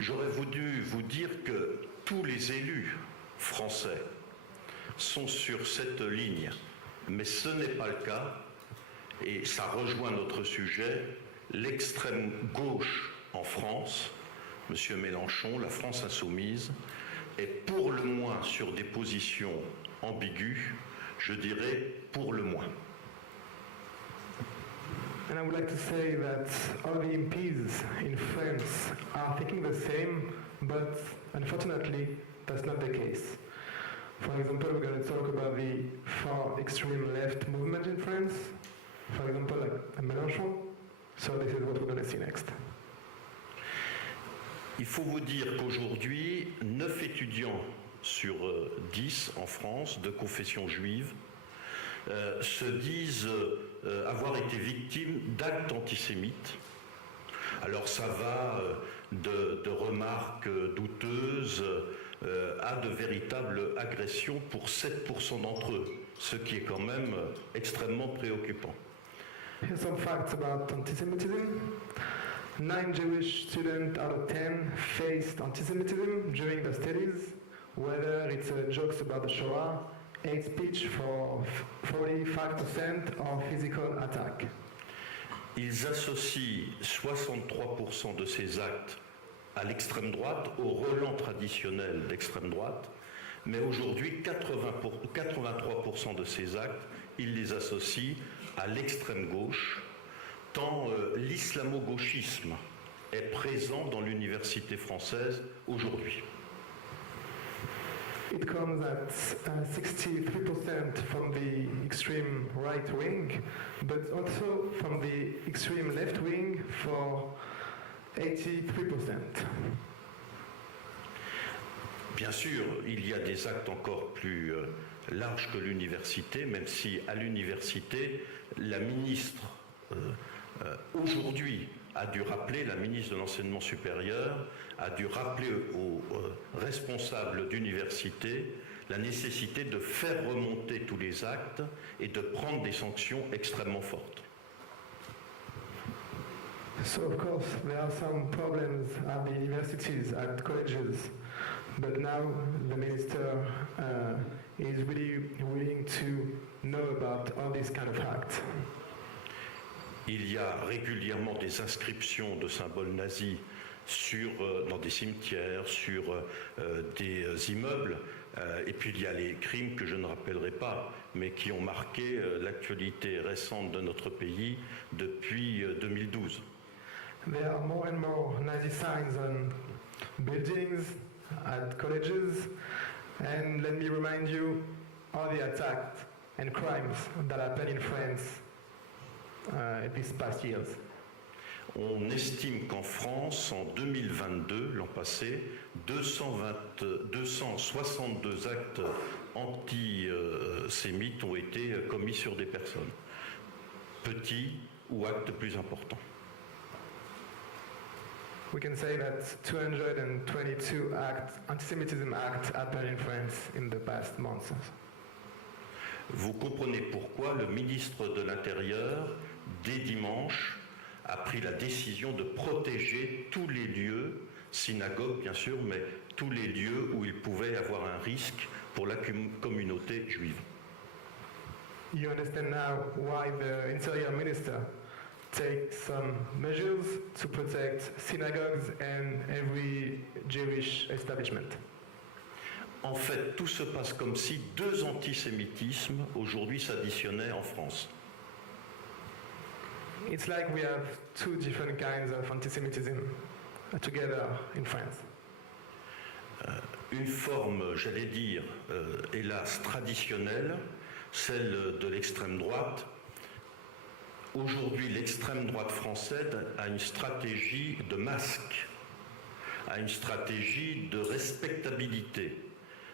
J'aurais voulu vous dire que tous les élus français sont sur cette ligne, mais ce n'est pas le cas, et ça rejoint notre sujet. L'extrême gauche en France, M. Mélenchon, la France insoumise, est pour le moins sur des positions ambiguës, je dirais pour le moins. And I would like to say that all the MPs in France are thinking the same, but unfortunately, that's not the case. For example, we're going to talk about the far extreme left movement in France, for example, like Mélenchon. So this is what we're going to see next. Il faut vous dire qu'aujourd'hui, 9 étudiants sur 10 en France de confession juive se disent avoir été victimes d'actes antisémites. Alors ça va de remarques douteuses à de véritables agressions pour 7% d'entre eux, ce qui est quand même extrêmement préoccupant. Here's some facts about anti-Semitism. 9 Jewish students out of 10 faced anti-Semitism during their studies, whether it's jokes about the Shoah, hate speech for 45% of physical attack. Ils associent 63% de ces actes à l'extrême droite, au relent traditionnel d'extrême droite, mais aujourd'hui, 83% de ces actes, ils les associent à l'extrême gauche, tant l'islamo-gauchisme est présent dans l'université française aujourd'hui. It comes at 63% from the extreme right wing, but also from the extreme left wing for 83%. Bien sûr, il y a des actes encore plus larges que l'université, même si à l'université, la ministre, aujourd'hui, a dû rappeler, la ministre de l'Enseignement supérieur, a dû rappeler aux responsables d'université la nécessité de faire remonter tous les actes et de prendre des sanctions extrêmement fortes. So of course there are some problems at the universities, at colleges, but now the minister is really willing to know about all these kind of acts. Il y a régulièrement des inscriptions de symboles nazis dans des cimetières, sur des immeubles, et puis il y a les crimes que je ne rappellerai pas, mais qui ont marqué l'actualité récente de notre pays depuis 2012. There are more and more Nazi signs on buildings, at colleges, and let me remind you all the attacks and crimes that happened in France these past years. On estime qu'en France, en 2022, l'an passé, 262 actes antisémites ont été commis sur des personnes, petits ou actes plus importants. We can say that 222 anti-Semitism acts happened in France in the past months. Vous comprenez pourquoi le ministre de l'Intérieur, dès dimanche, a pris la décision de protéger tous les lieux, synagogues bien sûr, mais tous les lieux où il pouvait y avoir un risque pour la communauté juive. You understand now why the Interior Minister takes some measures to protect synagogues and every Jewish establishment. En fait, tout se passe comme si deux antisémitismes aujourd'hui s'additionnaient en France. It's like we have two different kinds of anti-Semitism together in France. Une forme, j'allais dire, hélas, traditionnelle, celle de l'extrême droite. Aujourd'hui, l'extrême droite française a une stratégie de masque, a une stratégie de respectabilité.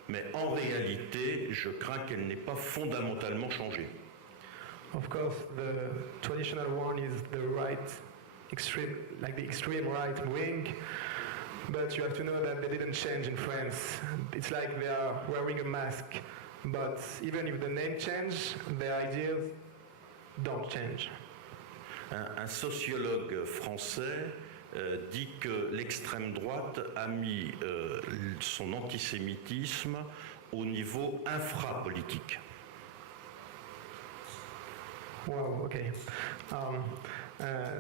Mais en réalité, je crains qu'elle n'ait pas fondamentalement changé. Of course, the traditional one is the right extreme, like the extreme right wing, but you have to know that they didn't change in France. It's like they are wearing a mask, but even if the name change, their ideas don't change. Un sociologue français dit que l'extrême droite a mis son antisémitisme au niveau infrapolitique. Wow, okay.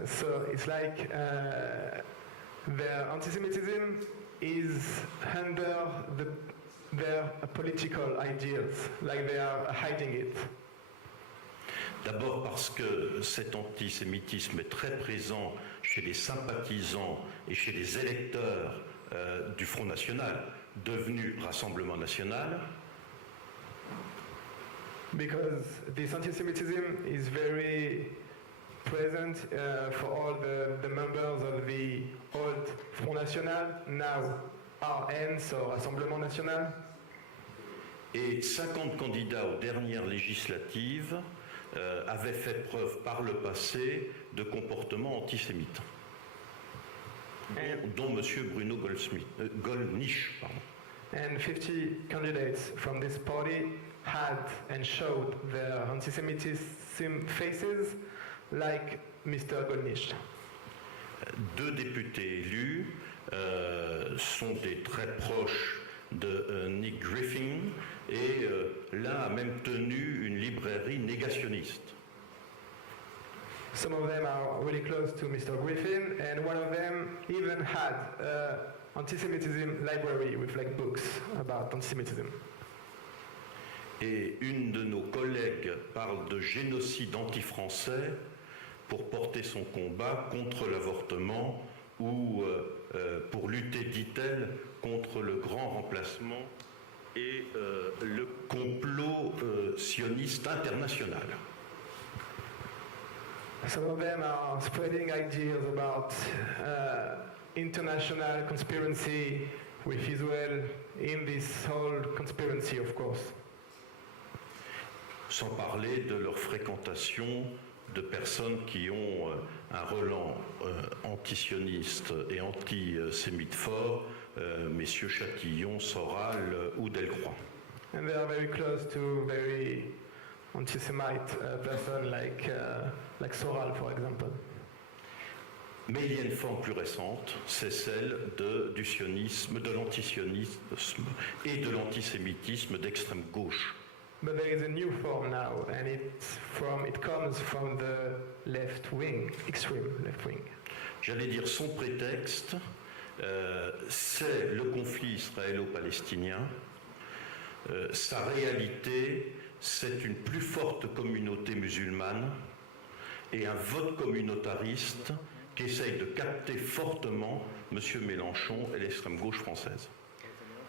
So it's like their anti-Semitism is under their political ideas, like they are hiding it. D'abord parce que cet antisémitisme est très présent chez les sympathisants et chez les électeurs du Front National, devenu Rassemblement National. Because this anti-Semitism is very present for all the members of the old Front National, now RN, so Rassemblement National. Et 50 candidats aux dernières législatives avaient fait preuve par le passé de comportements antisémites, dont M. Bruno Gollnisch. And 50 candidates from this party had and showed their anti-Semitism faces, like Mr. Gollnisch. Deux députés élus sont des très proches de Nick Griffin et l'un a même tenu une librairie négationniste. Some of them are really close to Mr. Griffin, and one of them even had an anti-Semitism library with like books about anti-Semitism. Et une de nos collègues parle de génocide anti-français pour porter son combat contre l'avortement ou pour lutter, dit-elle, contre le grand remplacement et le complot sioniste international. Some of them are spreading ideas about international conspiracy with Israel in this whole conspiracy, of course. Sans parler de leur fréquentation de personnes qui ont un relent antisioniste et antisémite fort, messieurs Chatillon, Soral ou Delcroix. And they are very close to very anti-Semite person like Soral, for example. Mais il y a une forme plus récente, c'est celle du sionisme, de l'antisionisme et de l'antisémitisme d'extrême gauche. But there is a new form now, and it comes from the left wing, extreme left wing. J'allais dire son prétexte, c'est le conflit israélo-palestinien. Sa réalité, c'est une plus forte communauté musulmane et un vote communautariste qui essaye de capter fortement M. Mélenchon et l'extrême gauche française.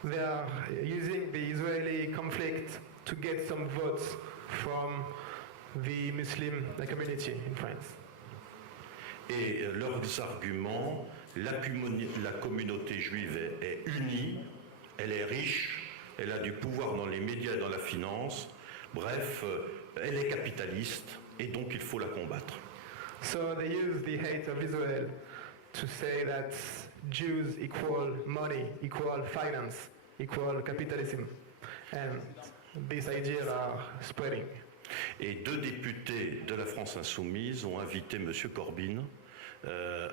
They are using the Israeli conflict to get some votes from the Muslim community in France. Et leurs arguments, la communauté juive est unie, elle est riche, elle a du pouvoir dans les médias et dans la finance, bref, elle est capitaliste et donc il faut la combattre. So they use the hate of Israel to say that Jews equal money, equal finance, equal capitalism. And these ideas are spreading. Et deux députés de la France Insoumise ont invité M. Corbyn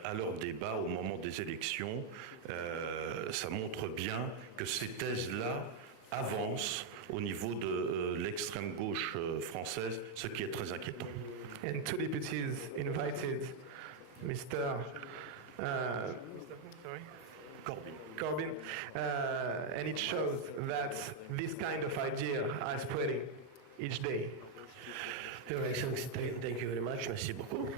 à leur débat au moment des élections. Ça montre bien que ces thèses-là avancent au niveau de l'extrême gauche française, ce qui est très inquiétant. And two deputies invited Mr. Corbyn, and it shows that this kind of idea are spreading each day. Your Excellency, thank you very much. Merci beaucoup.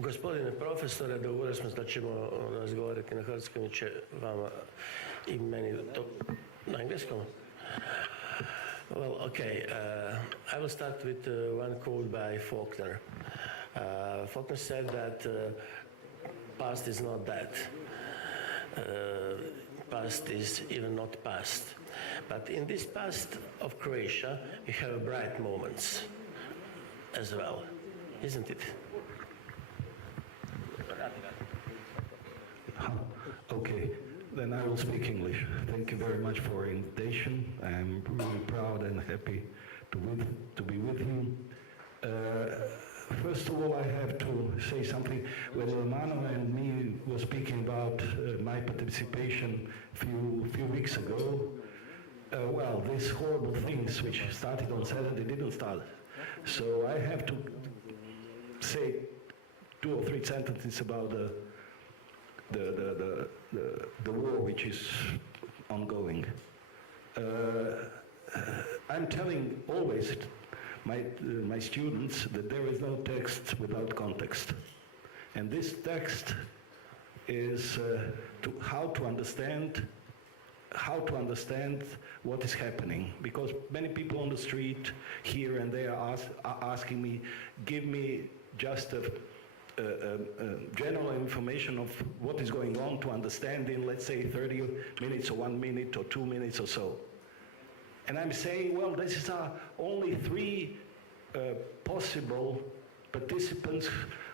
Gospodine profesore, dogovorili smo da ćemo razgovarati na hrvatskom i će vama i meni to na engleskom. Well, okay. I will start with one quote by Faulkner. Faulkner said that past is not dead. Past is even not past. But in this past of Croatia, you have bright moments as well, isn't it? Okay, then I will speak English. Thank you very much for your invitation. I'm really proud and happy to be with you. First of all, I have to say something. When Romano and me were speaking about my participation a few weeks ago, well, these horrible things which started on Saturday didn't start. So I have to say 2 or 3 sentences about the war which is ongoing. I'm telling always my students that there is no text without context. And this text is how to understand what is happening, because many people on the street here and there are asking me, give me just a general information of what is going on to understand in, let's say, 30 minutes or 1 minute or 2 minutes or so. And I'm saying, well, this are only 3 possible participants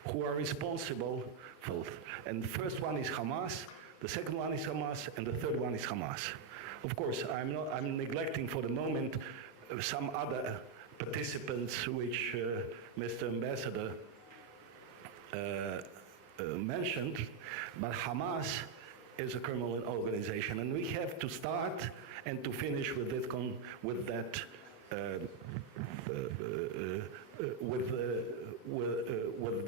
who are responsible for. And the first one is Hamas, the second one is Hamas, and the third one is Hamas. Of course, I'm neglecting for the moment some other participants which Mr. Ambassador mentioned, but Hamas as a criminal organization, and we have to start and to finish with it with that with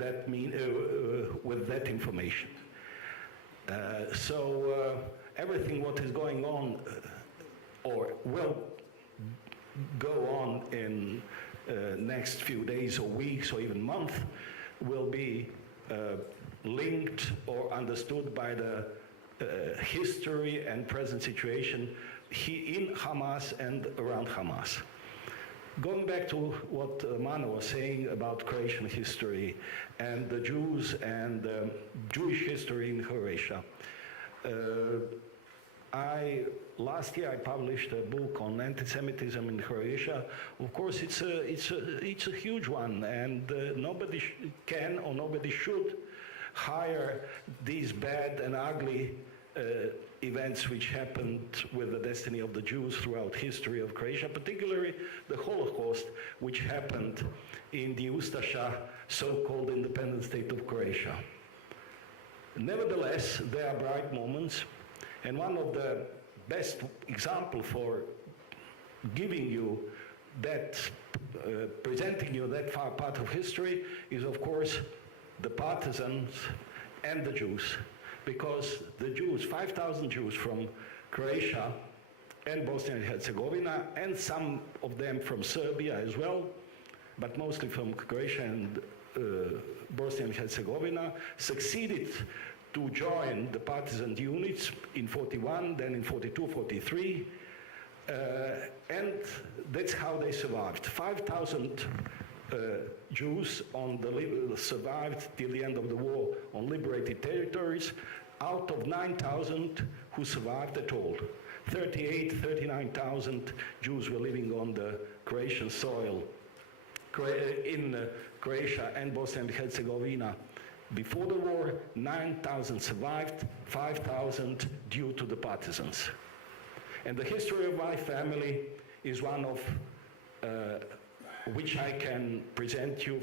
that information. So everything what is going on or will go on in next few days or weeks or even month will be linked or understood by the history and present situation in Hamas and around Hamas. Going back to what Mano was saying about Croatian history and the Jews and Jewish history in Croatia, last year I published a book on anti-Semitism in Croatia. Of course, it's a huge one, and nobody can or nobody should hire these bad and ugly events which happened with the destiny of the Jews throughout history of Croatia, particularly the Holocaust, which happened in the Ustasha, so-called independent state of Croatia. Nevertheless, there are bright moments, and one of the best example for giving you that, presenting you that far part of history is, of course, the partisans and the Jews. Because the Jews, 5,000 Jews from Croatia and Bosnia and Herzegovina, and some of them from Serbia as well, but mostly from Croatia and Bosnia and Herzegovina, succeeded to join the partisan units in 41, then in 42, 43, and that's how they survived. 5,000 Jews survived till the end of the war on liberated territories, out of 9,000 who survived at all. 39,000 Jews were living on the Croatian soil in Croatia and Bosnia and Herzegovina. Before the war, 9,000 survived, 5,000 due to the partisans. And the history of my family is one of which I can present you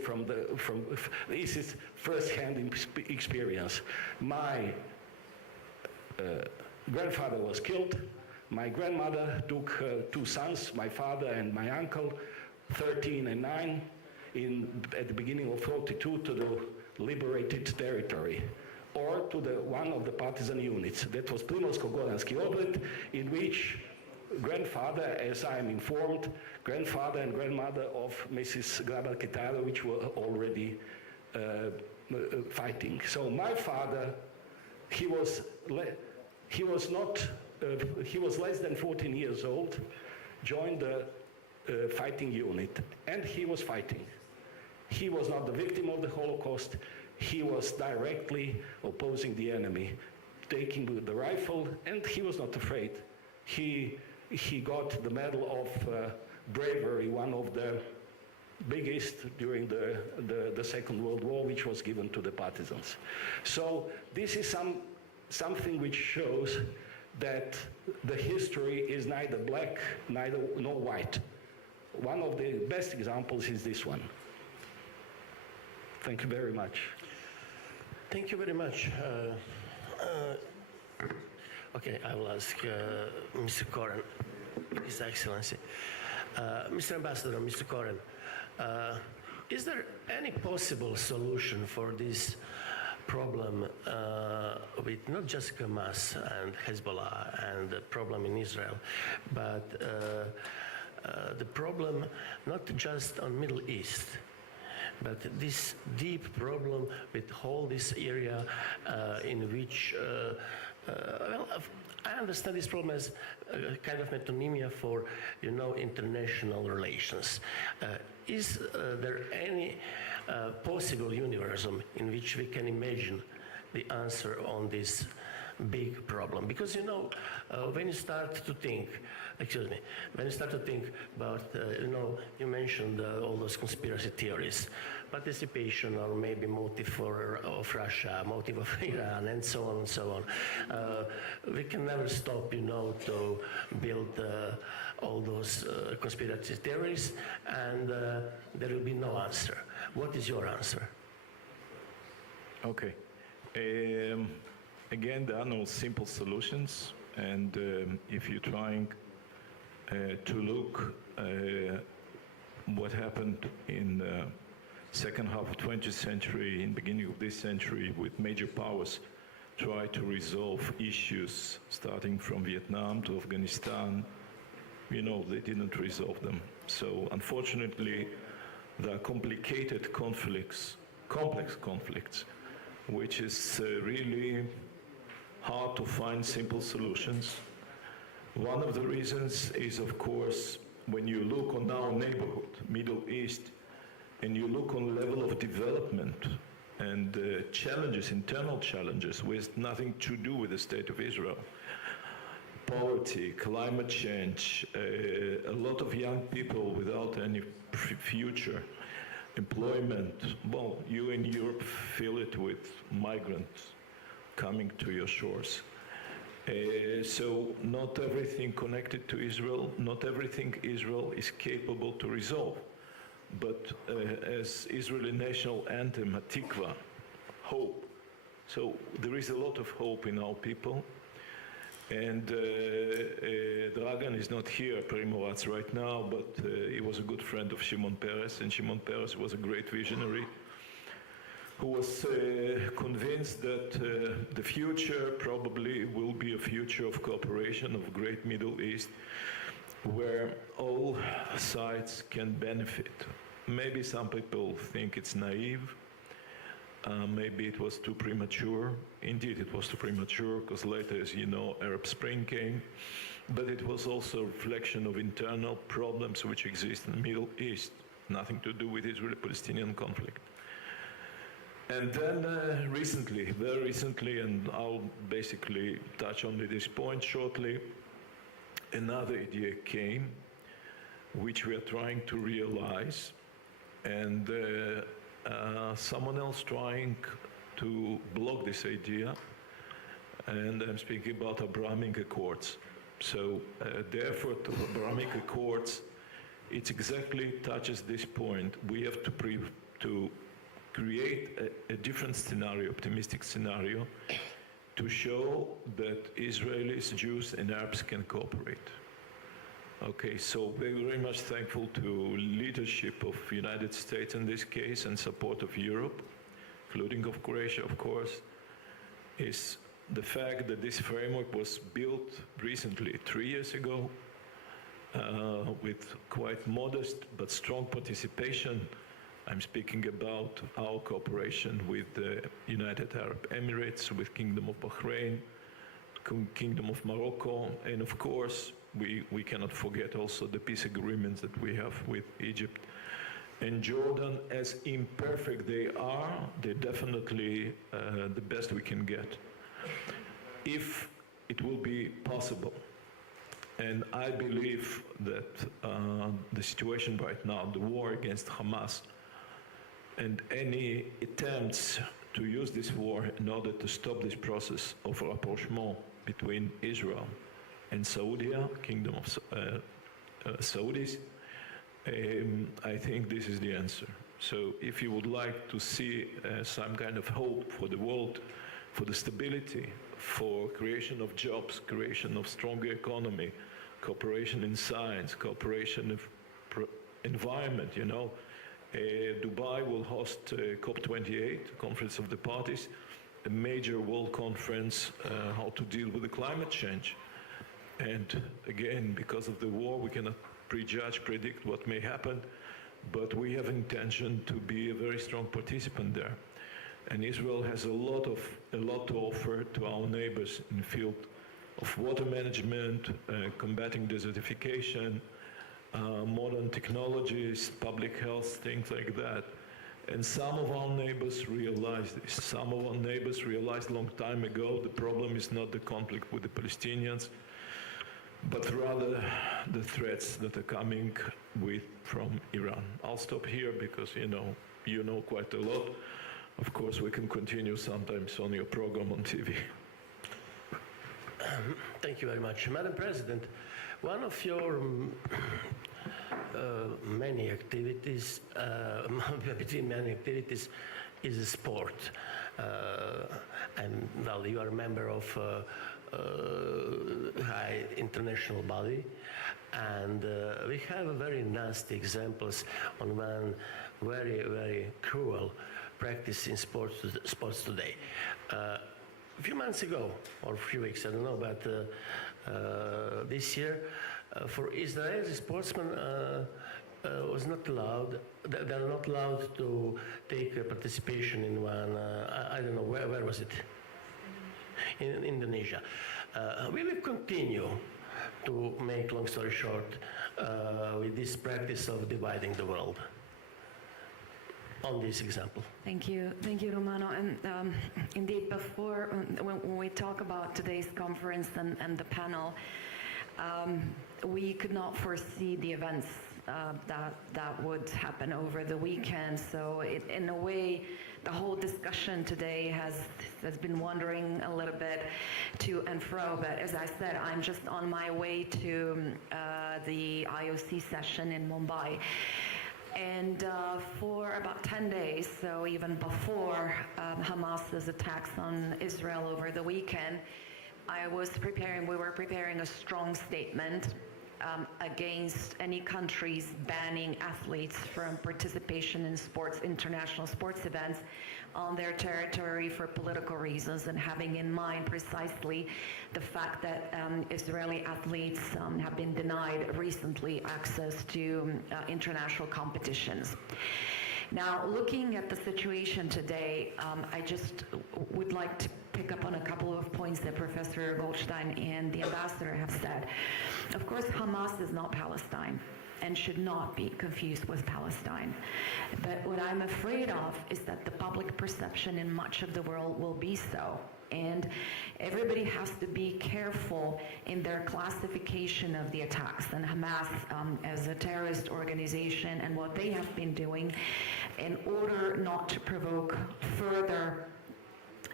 this is first-hand experience. My grandfather was killed. My grandmother took her two sons, my father and my uncle, 13 and 9, at the beginning of 42 to the liberated territory, or to one of the partisan units. That was Primorsko-Goranski Oblast, in which grandfather, as I am informed, grandfather and grandmother of Mrs. Grabar-Kitarovic, which were already fighting. So my father, he was less than 14 years old, joined the fighting unit, and he was fighting. He was not the victim of the Holocaust. He was directly opposing the enemy, taking the rifle, and he was not afraid. He got the Medal of Bravery, one of the biggest during the Second World War, which was given to the partisans. So this is something which shows that the history is neither black nor white. One of the best examples is this one. Thank you very much. Thank you very much. Okay, I will ask Mr. Koren, His Excellency. Mr. Ambassador, Mr. Koren, is there any possible solution for this problem with not just Hamas and Hezbollah and the problem in Israel, but the problem not just on Middle East, but this deep problem with all this area in which, well, I understand this problem as a kind of metonymia for, international relations. Is there any possible universalism in which we can imagine the answer on this big problem? Because, when you start to think, about, you mentioned all those conspiracy theories, participation or maybe motive of Russia, motive of Iran, and so on and so on. We can never stop, to build all those conspiracy theories, and there will be no answer. What is your answer? Okay. again, there are no simple solutions, and if you're trying to look what happened in the second half of 20th century, in beginning of this century, with major powers try to resolve issues starting from Vietnam to Afghanistan, you know, they didn't resolve them. So unfortunately, there are complicated conflicts, complex conflicts, which is really hard to find simple solutions. One of the reasons is, of course, when you look on our neighborhood, Middle East, and you look on level of development and challenges, internal challenges, with nothing to do with the state of Israel. Poverty, climate change, a lot of young people without any future, employment. Well, you in Europe feel it with migrants coming to your shores. So not everything connected to Israel, not everything Israel is capable to resolve. But as Israeli national anthem, Hatikva, hope. So there is a lot of hope in our people. And Dragan is not here, Primorac, right now, but he was a good friend of Shimon Peres, and Shimon Peres was a great visionary who was convinced that the future probably will be a future of cooperation of Great Middle East, where all sides can benefit. Maybe some people think it's naive. Maybe it was too premature. Indeed, it was too premature, because later, as you know, Arab Spring came. But it was also a reflection of internal problems which exist in the Middle East, nothing to do with Israeli-Palestinian conflict. And then recently, very recently, and I'll basically touch on this point shortly, another idea came, which we are trying to realize, and someone else trying to block this idea, and I'm speaking about Abrahamic Accords. So the effort of Abrahamic Accords, it exactly touches this point. We have to create a different scenario, optimistic scenario, to show that Israelis, Jews, and Arabs can cooperate. Okay, so we're very much thankful to leadership of United States in this case and support of Europe, including of Croatia, of course, is the fact that this framework was built recently, 3 years ago, with quite modest but strong participation. I'm speaking about our cooperation with the United Arab Emirates, with Kingdom of Bahrain, Kingdom of Morocco, and of course, we cannot forget also the peace agreements that we have with Egypt and Jordan. As imperfect they are, they're definitely the best we can get. If it will be possible, and I believe that the situation right now, the war against Hamas, and any attempts to use this war in order to stop this process of rapprochement between Israel and Saudi, Kingdom of Saudis, I think this is the answer. So if you would like to see some kind of hope for the world, for the stability, for creation of jobs, creation of stronger economy, cooperation in science, cooperation of environment, you know, Dubai will host COP28, Conference of the Parties, a major world conference how to deal with the climate change. And again, because of the war, we cannot prejudge, predict what may happen, but we have intention to be a very strong participant there. And Israel has a lot to offer to our neighbors in the field of water management, combating desertification, modern technologies, public health, things like that. And some of our neighbors realize this. Some of our neighbors realized a long time ago the problem is not the conflict with the Palestinians, but rather the threats that are coming from Iran. I'll stop here because you know quite a lot. Of course, we can continue sometimes on your program on TV. Thank you very much. Madam President, one of your many activities, between many activities, is a sport. And well, you are a member of high international body, and we have very nasty examples on one very, very cruel practice in sports today. A few months ago, or a few weeks, I don't know, but this year, for Israeli sportsmen, was not allowed. They are not allowed to take participation in one. I don't know where was it. In Indonesia. We will continue to make long story short with this practice of dividing the world. On this example. Thank you, Romano. And indeed, before when we talk about today's conference and the panel, we could not foresee the events that would happen over the weekend. So in a way, the whole discussion today has been wandering a little bit to and fro. But as I said, I'm just on my way to the IOC session in Mumbai. And for about 10 days, so even before Hamas's attacks on Israel over the weekend, we were preparing a strong statement against any countries banning athletes from participation in international sports events on their territory for political reasons, and having in mind precisely the fact that Israeli athletes have been denied recently access to international competitions. Now, looking at the situation today, I just would like to pick up on a couple of points that Professor Goldstein and the ambassador have said. Of course, Hamas is not Palestine and should not be confused with Palestine. But what I'm afraid of is that the public perception in much of the world will be so. And everybody has to be careful in their classification of the attacks and Hamas as a terrorist organization and what they have been doing in order not to provoke further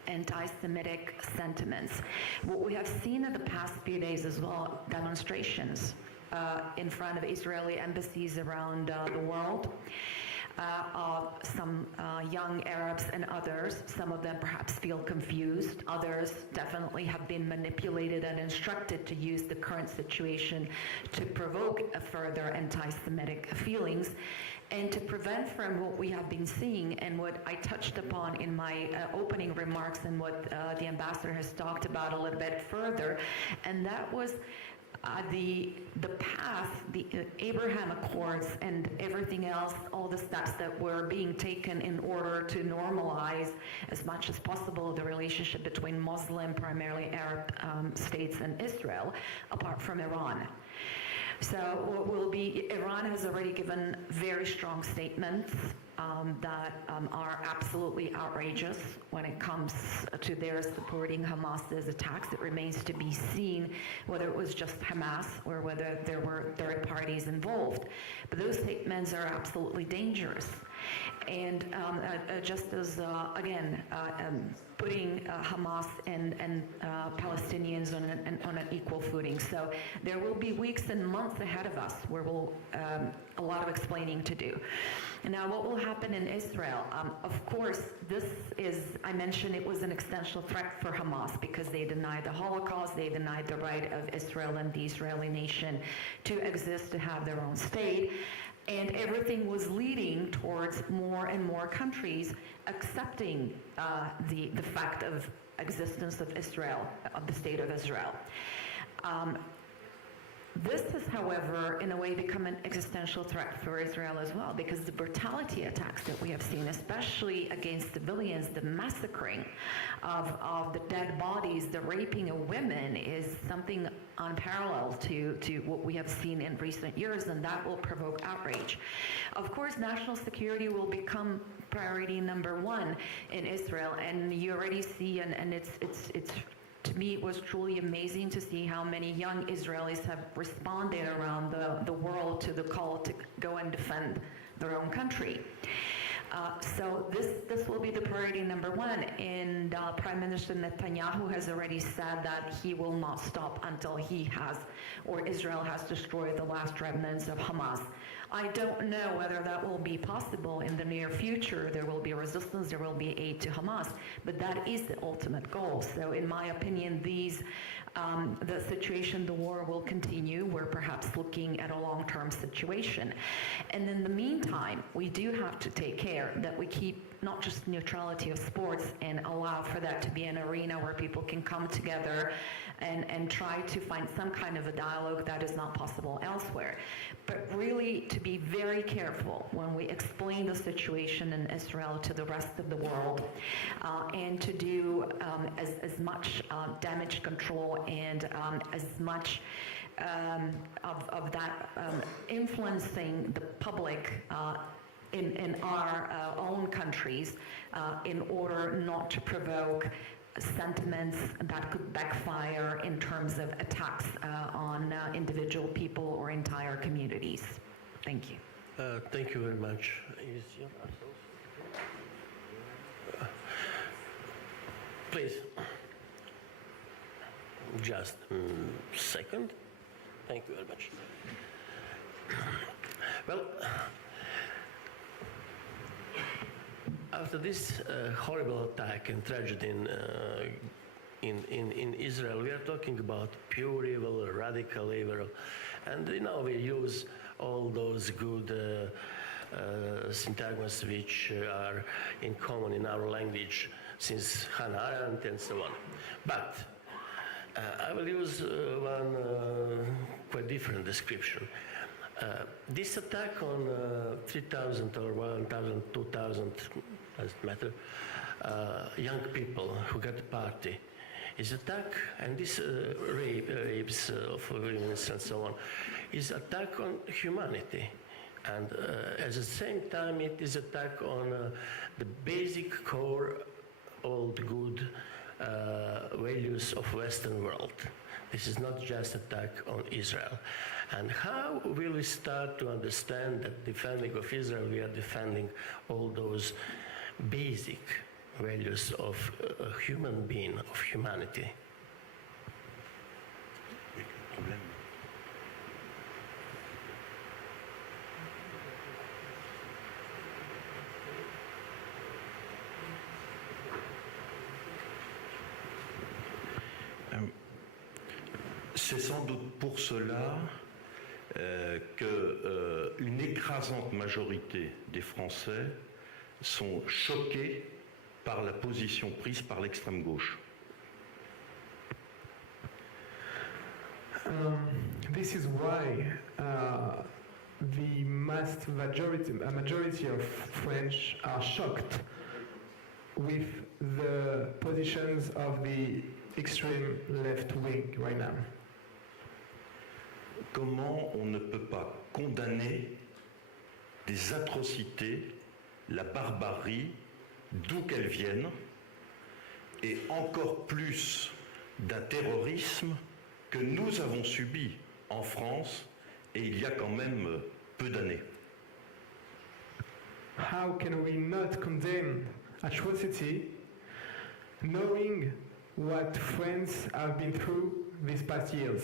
anti-Semitic sentiments. What we have seen in the past few days as well, demonstrations in front of Israeli embassies around the world. Of some young Arabs and others. Some of them perhaps feel confused. Others definitely have been manipulated and instructed to use the current situation to provoke a further anti-Semitic feelings and to prevent from what we have been seeing and what I touched upon in my opening remarks and what the ambassador has talked about a little bit further, and that was the path, the Abraham Accords and everything else, all the steps that were being taken in order to normalize as much as possible the relationship between Muslim, primarily Arab states and Israel, apart from Iran. So what will be, Iran has already given very strong statements that are absolutely outrageous when it comes to their supporting Hamas's attacks. It remains to be seen whether it was just Hamas or whether there were third parties involved. But those statements are absolutely dangerous. And just as, again, putting Hamas and Palestinians on an equal footing. So there will be weeks and months ahead of us where we'll a lot of explaining to do. And now what will happen in Israel? Of course, this is, I mentioned it was an existential threat for Hamas because they denied the Holocaust, they denied the right of Israel and the Israeli nation to exist, to have their own state. And everything was leading towards more and more countries accepting the fact of existence of Israel, of the state of Israel. This has, however, in a way become an existential threat for Israel as well, because the brutality attacks that we have seen, especially against civilians, the massacring of the dead bodies, the raping of women, is something unparalleled to what we have seen in recent years, and that will provoke outrage. Of course, national security will become priority number one in Israel, and you already see, and it's to me, it was truly amazing to see how many young Israelis have responded around the world to the call to go and defend their own country. So this will be the priority number one, and Prime Minister Netanyahu has already said that he will not stop until he has, or Israel has destroyed the last remnants of Hamas. I don't know whether that will be possible in the near future. There will be resistance, there will be aid to Hamas, but that is the ultimate goal. So in my opinion, the situation, the war will continue. We're perhaps looking at a long-term situation. And in the meantime, we do have to take care that we keep not just neutrality of sports and allow for that to be an arena where people can come together and try to find some kind of a dialogue that is not possible elsewhere. But really to be very careful when we explain the situation in Israel to the rest of the world, and to do as much damage control and as much of that influencing the public in our own countries in order not to provoke sentiments that could backfire in terms of attacks on individual people or entire communities. Thank you. Thank you very much. Please. Just a second. Thank you very much. Well, after this horrible attack and tragedy in Israel, we are talking about pure evil, radical evil, and we use all those good syntagms which are in common in our language since Hannah Arendt and so on. But I will use one quite different description. This attack on 3,000 or 1,000, 2,000, doesn't matter, young people who got a party is attack, and this rapes of women and so on, is attack on humanity. And at the same time, it is attack on the basic core, all the good values of Western world. This is not just attack on Israel. And how will we start to understand that defending of Israel, we are defending all those basic values of a human being, of humanity? C'est sans doute pour cela qu'une écrasante majorité des Français sont choqués par la position prise par l'extrême gauche. This is why the majority of French are shocked with the positions of the extreme left wing right now. Comment on ne peut pas condamner des atrocités, la barbarie, d'où qu'elles viennent, et encore plus d'un terrorisme que nous avons subi en France, et il y a quand même peu d'années. How can we not condemn atrocity knowing what France have been through these past years?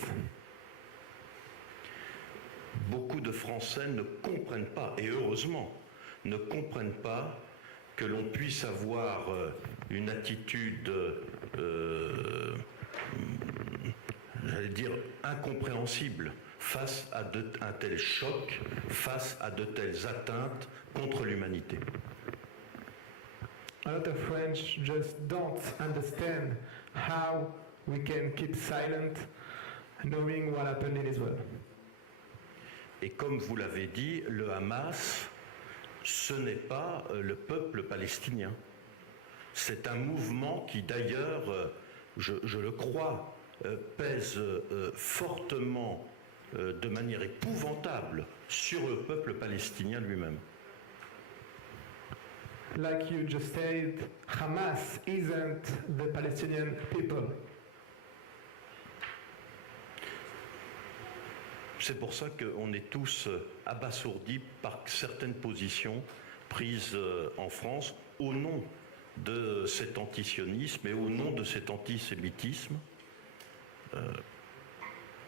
Beaucoup de Français ne comprennent pas, et heureusement, ne comprennent pas que l'on puisse avoir une attitude, j'allais dire, incompréhensible face à un tel choc, face à de telles atteintes contre l'humanité. A lot of French just don't understand how we can keep silent knowing what happened in Israel. Et comme vous l'avez dit, le Hamas, ce n'est pas le peuple palestinien. C'est un mouvement qui d'ailleurs, je le crois, pèse fortement, de manière épouvantable, sur le peuple palestinien lui-même. Like you just said, Hamas isn't the Palestinian people. C'est pour ça qu'on est tous abasourdis par certaines positions prises en France au nom de cet antisionisme et au nom de cet antisémitisme.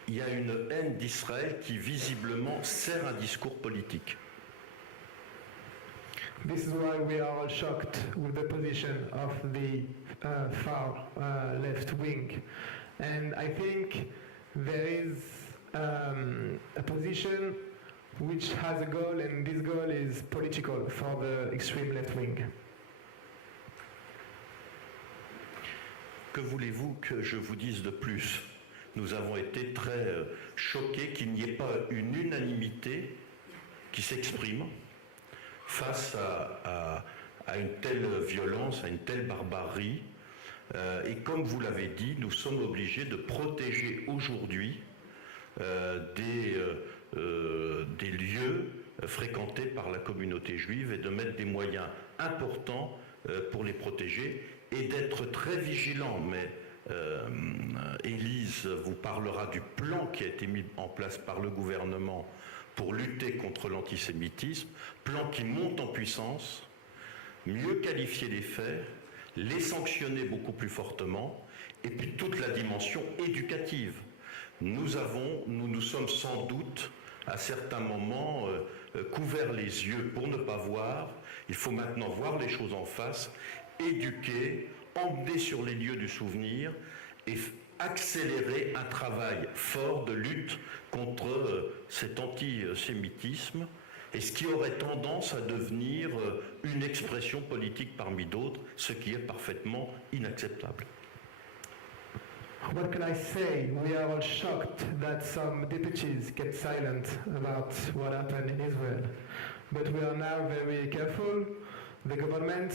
il y a une haine d'Israël qui visiblement sert un discours politique. This is why we are all shocked with the position of the far left wing. And I think there is a position which has a goal, and this goal is political for the extreme left wing. Que voulez-vous que je vous dise de plus? Nous avons été très choqués qu'il n'y ait pas une unanimité qui s'exprime face à une telle violence, à une telle barbarie. Et comme vous l'avez dit, nous sommes obligés de protéger aujourd'hui des lieux fréquentés par la communauté juive et de mettre des moyens importants pour les protéger et d'être très vigilants. Mais Élise vous parlera du plan qui a été mis en place par le gouvernement pour lutter contre l'antisémitisme, plan qui monte en puissance, mieux qualifier les faits, les sanctionner beaucoup plus fortement, et puis toute la dimension éducative. Nous nous sommes sans doute à certains moments couvert les yeux pour ne pas voir. Il faut maintenant voir les choses en face, éduquer, emmener sur les lieux du souvenir et accélérer un travail fort de lutte contre cet antisémitisme et ce qui aurait tendance à devenir une expression politique parmi d'autres, ce qui est parfaitement inacceptable. What can I say? We are all shocked that some deputies get silent about what happened in Israel. But we are now very careful. The government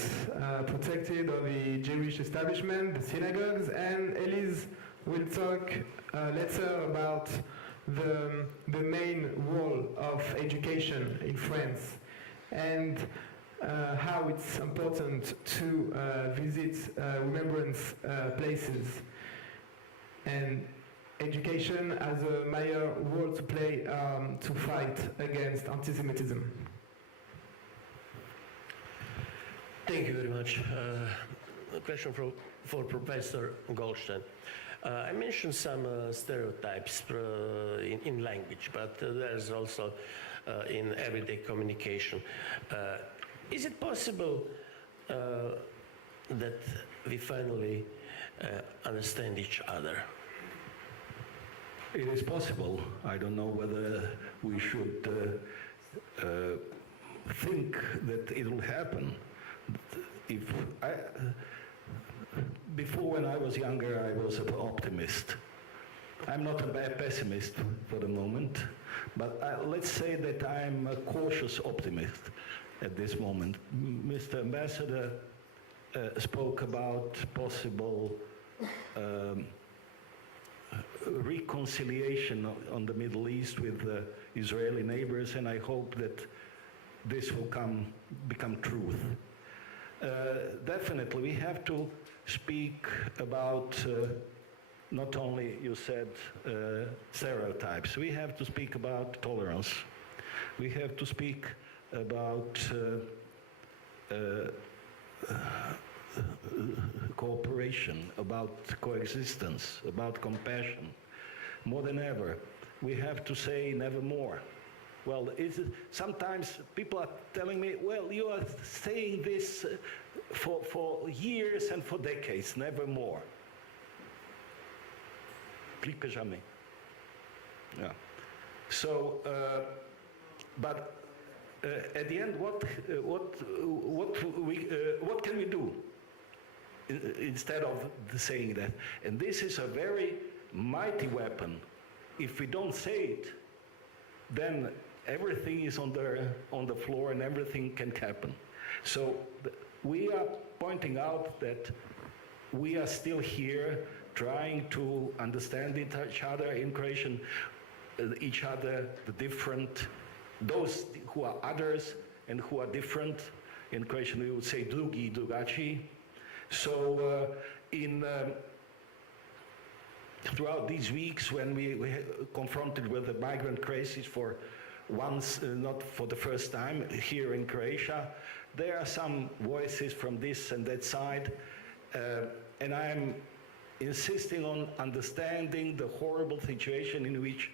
protected all the Jewish establishment, the synagogues, and Elise will talk later about the main role of education in France and how it's important to visit remembrance places. And education has a major role to play to fight against anti-Semitism. Thank you very much. A question for Professor Goldstein. I mentioned some stereotypes in language, but there's also in everyday communication. Is it possible that we finally understand each other? It is possible. I don't know whether we should think that it will happen. Before, when I was younger, I was an optimist. I'm not a bad pessimist for the moment, but let's say that I'm a cautious optimist at this moment. Mr. Ambassador spoke about possible reconciliation on the Middle East with Israeli neighbors, and I hope that this will become truth. Definitely, we have to speak about not only, you said, stereotypes. We have to speak about tolerance. We have to speak about cooperation, about coexistence, about compassion. More than ever, we have to say nevermore. Well, sometimes people are telling me, well, you are saying this for years and for decades, nevermore. Plus que jamais. Yeah. So, but at the end, what can we do instead of saying that? And this is a very mighty weapon. If we don't say it, then everything is on the floor and everything can happen. So we are pointing out that we are still here trying to understand each other in Croatian, each other, the different, those who are others and who are different. In Croatian we would say drugi, drugačiji. So throughout these weeks when we confronted with the migrant crisis for once, not for the first time, here in Croatia, there are some voices from this and that side, and I'm insisting on understanding the horrible situation in which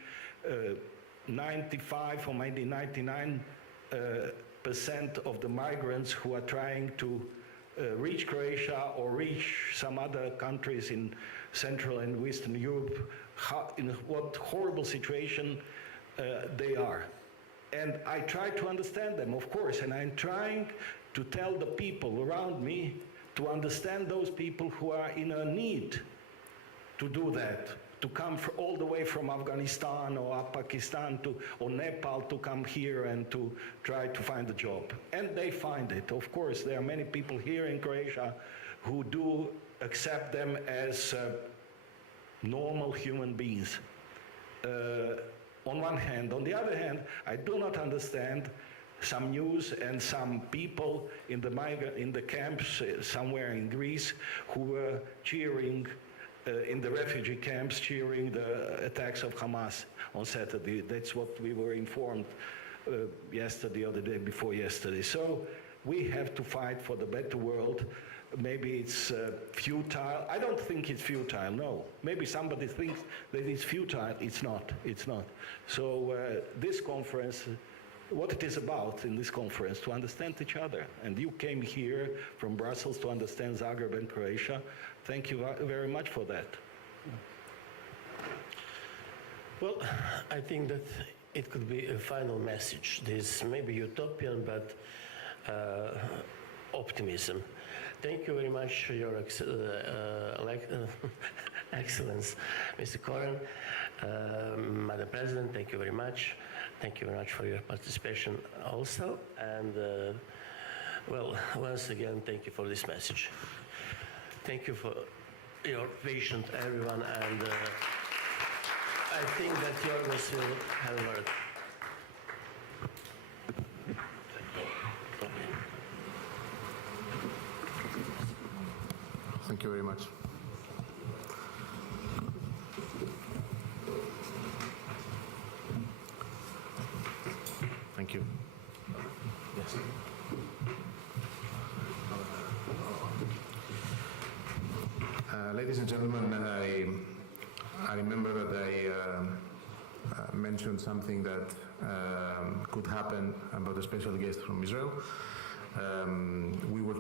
95 or maybe 99% of the migrants who are trying to reach Croatia or reach some other countries in Central and Western Europe, in what horrible situation they are. And I try to understand them, of course, and I'm trying to tell the people around me to understand those people who are in a need to do that, to come all the way from Afghanistan or Pakistan or Nepal to come here and to try to find a job. And they find it. Of course, there are many people here in Croatia who do accept them as normal human beings. On one hand. On the other hand, I do not understand some news and some people in the camps somewhere in Greece who were cheering in the refugee camps, cheering the attacks of Hamas on Saturday. That's what we were informed yesterday or the day before yesterday. So we have to fight for the better world. Maybe it's futile. I don't think it's futile, no. Maybe somebody thinks that it's futile. It's not. It's not. So this conference, what it is about in this conference, to understand each other. And you came here from Brussels to understand Zagreb and Croatia. Thank you very much for that. Well, I think that it could be a final message. This may be utopian, but optimism. Thank you very much, Your Excellence, Mr. Koren. Madam President, thank you very much. Thank you very much for your participation also. And, well, once again, thank you for this message. Thank you for your patience, everyone, and I think that Jorgos will have a word. Thank you very much. Thank you. Yes. Ladies and gentlemen, I remember that I mentioned something that could happen about a special guest from Israel. We were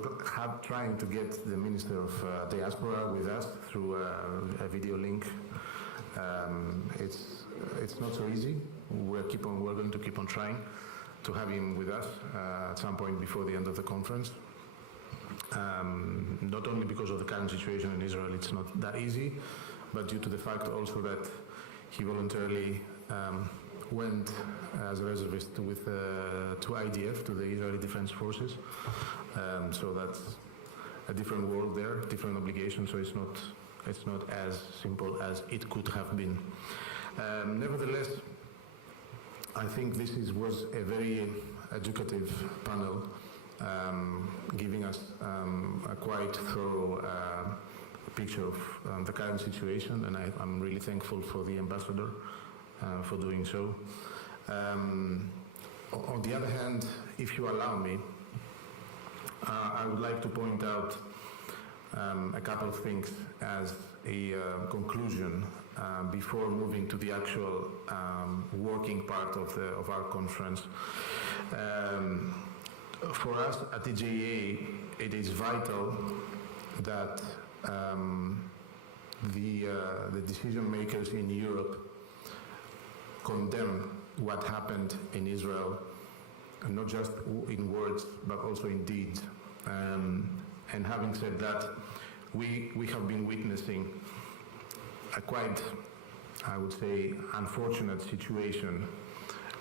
trying to get the Minister of Diaspora with us through a video link. It's not so easy. We're going to keep on trying to have him with us at some point before the end of the conference. Not only because of the current situation in Israel, it's not that easy, but due to the fact also that he voluntarily went as a reservist to IDF, to the Israeli Defense Forces. So that's a different world there, different obligation, so it's not as simple as it could have been. Nevertheless, I think this was a very educative panel, giving us a quite thorough picture of the current situation, and I'm really thankful for the ambassador for doing so. On the other hand, if you allow me, I would like to point out a couple of things as a conclusion before moving to the actual working part of our conference. For us at EJA, it is vital that the decision makers in Europe condemn what happened in Israel, and not just in words, but also in deeds. And having said that, we have been witnessing a quite, I would say, unfortunate situation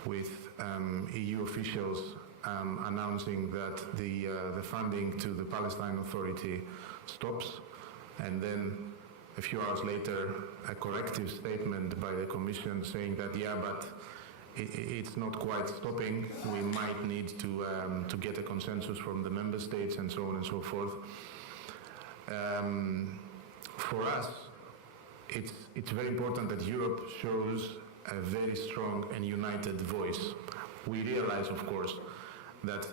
with EU officials announcing that the funding to the Palestine Authority stops, and then a few hours later, a corrective statement by the Commission saying that, yeah, but it's not quite stopping. We might need to get a consensus from the member states and so on and so forth. For us, it's very important that Europe shows a very strong and united voice. We realize, of course, that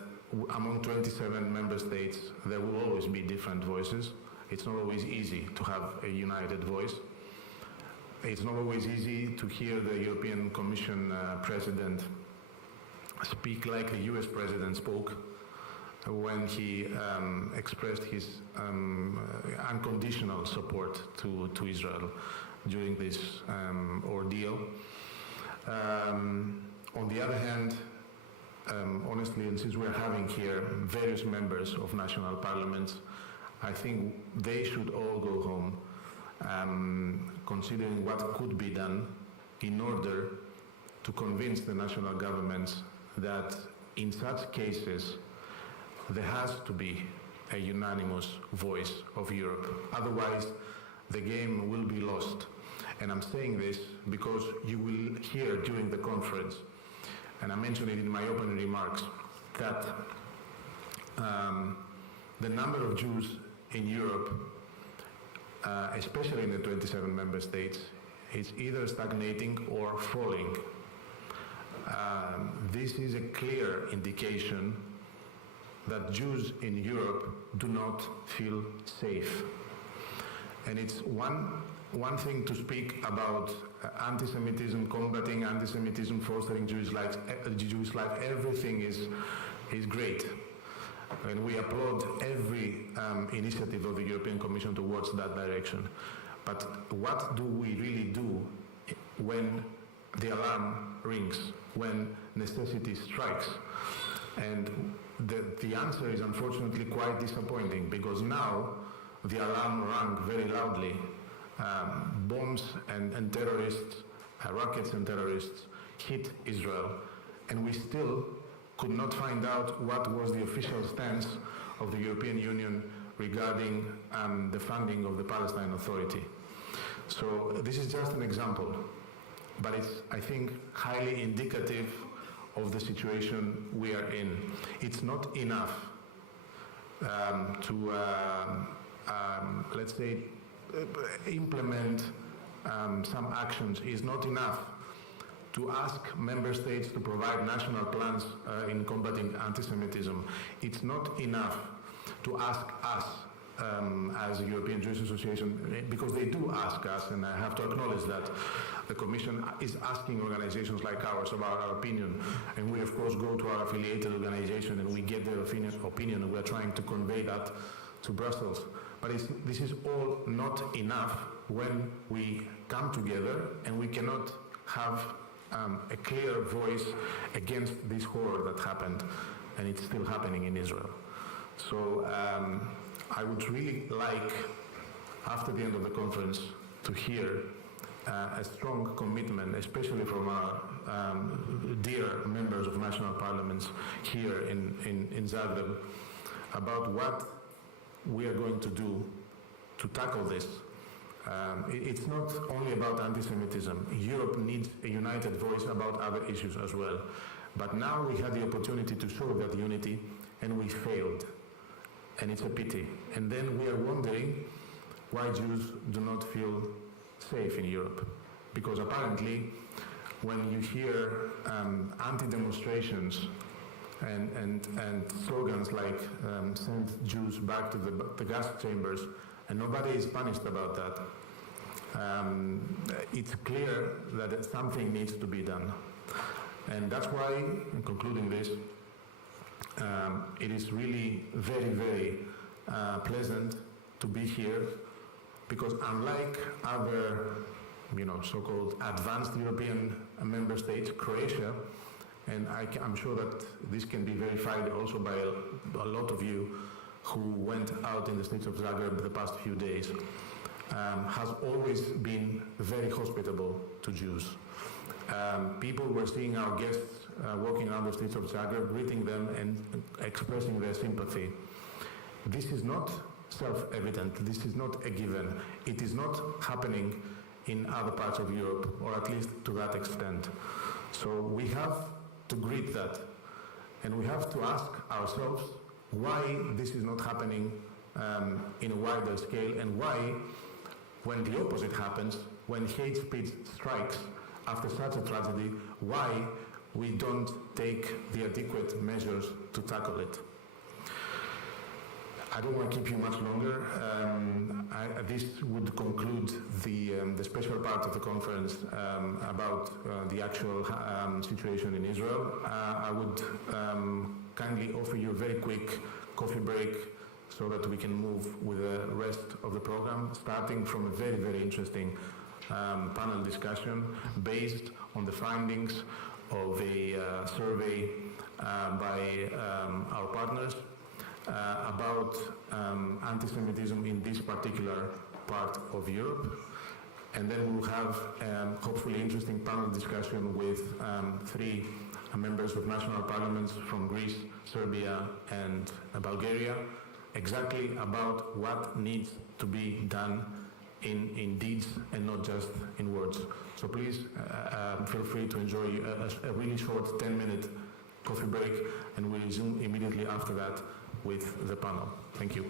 among 27 member states, there will always be different voices, It's not always easy to have a united voice. It's not always easy to hear the European Commission President speak like the US President spoke when he expressed his unconditional support to Israel during this ordeal. On the other hand, honestly, and since we're having here various members of national parliaments, I think they should all go home considering what could be done in order to convince the national governments that in such cases there has to be a unanimous voice of Europe. Otherwise, the game will be lost. And I'm saying this because you will hear during the conference, and I mentioned it in my opening remarks, that the number of Jews in Europe, especially in the 27 member states, is either stagnating or falling. This is a clear indication that Jews in Europe do not feel safe. And it's one thing to speak about anti-Semitism, combating anti-Semitism, fostering Jewish life. Everything is great. And we applaud every initiative of the European Commission towards that direction. But what do we really do when the alarm rings, when necessity strikes? And the answer is unfortunately quite disappointing, because now the alarm rang very loudly. Bombs and terrorists, rockets and terrorists hit Israel, and we still could not find out what was the official stance of the European Union regarding the funding of the Palestine Authority. So this is just an example, but it's, I think, highly indicative of the situation we are in. It's not enough to, let's say, implement some actions. It's not enough to ask member states to provide national plans in combating anti-Semitism. It's not enough to ask us as a European Jewish Association, because they do ask us, and I have to acknowledge that the Commission is asking organizations like ours about our opinion, and we of course go to our affiliated organization and we get their opinion, and we're trying to convey that to Brussels. But this is all not enough when we come together and we cannot have a clear voice against this horror that happened, and it's still happening in Israel. So I would really like, after the end of the conference, to hear a strong commitment, especially from our dear members of national parliaments here in Zagreb, about what we are going to do to tackle this. It's not only about anti-Semitism. Europe needs a united voice about other issues as well. But now we had the opportunity to show that unity, and we failed. And it's a pity. And then we are wondering why Jews do not feel safe in Europe. Because apparently, when you hear anti-demonstrations and slogans like send Jews back to the gas chambers, and nobody is punished about that, it's clear that something needs to be done. And that's why, in concluding this, it is really very, very pleasant to be here, because unlike other, so-called advanced European member states, Croatia, and I'm sure that this can be verified also by a lot of you who went out in the streets of Zagreb the past few days, has always been very hospitable to Jews. People were seeing our guests walking around the streets of Zagreb, greeting them and expressing their sympathy. This is not self-evident. This is not a given. It is not happening in other parts of Europe, or at least to that extent. So we have to greet that, and we have to ask ourselves why this is not happening in a wider scale, and why, when the opposite happens, when hate speech strikes after such a tragedy, why we don't take the adequate measures to tackle it. I don't want to keep you much longer. This would conclude the special part of the conference about the actual situation in Israel. I would kindly offer you a very quick coffee break so that we can move with the rest of the program, starting from a very, very interesting panel discussion based on the findings of a survey by our partners about anti-Semitism in this particular part of Europe. And then we'll have hopefully interesting panel discussion with three members of national parliaments from Greece, Serbia, and Bulgaria, exactly about what needs to be done in deeds and not just in words. So please feel free to enjoy a really short 10-minute coffee break, and we'll resume immediately after that with the panel. Thank you.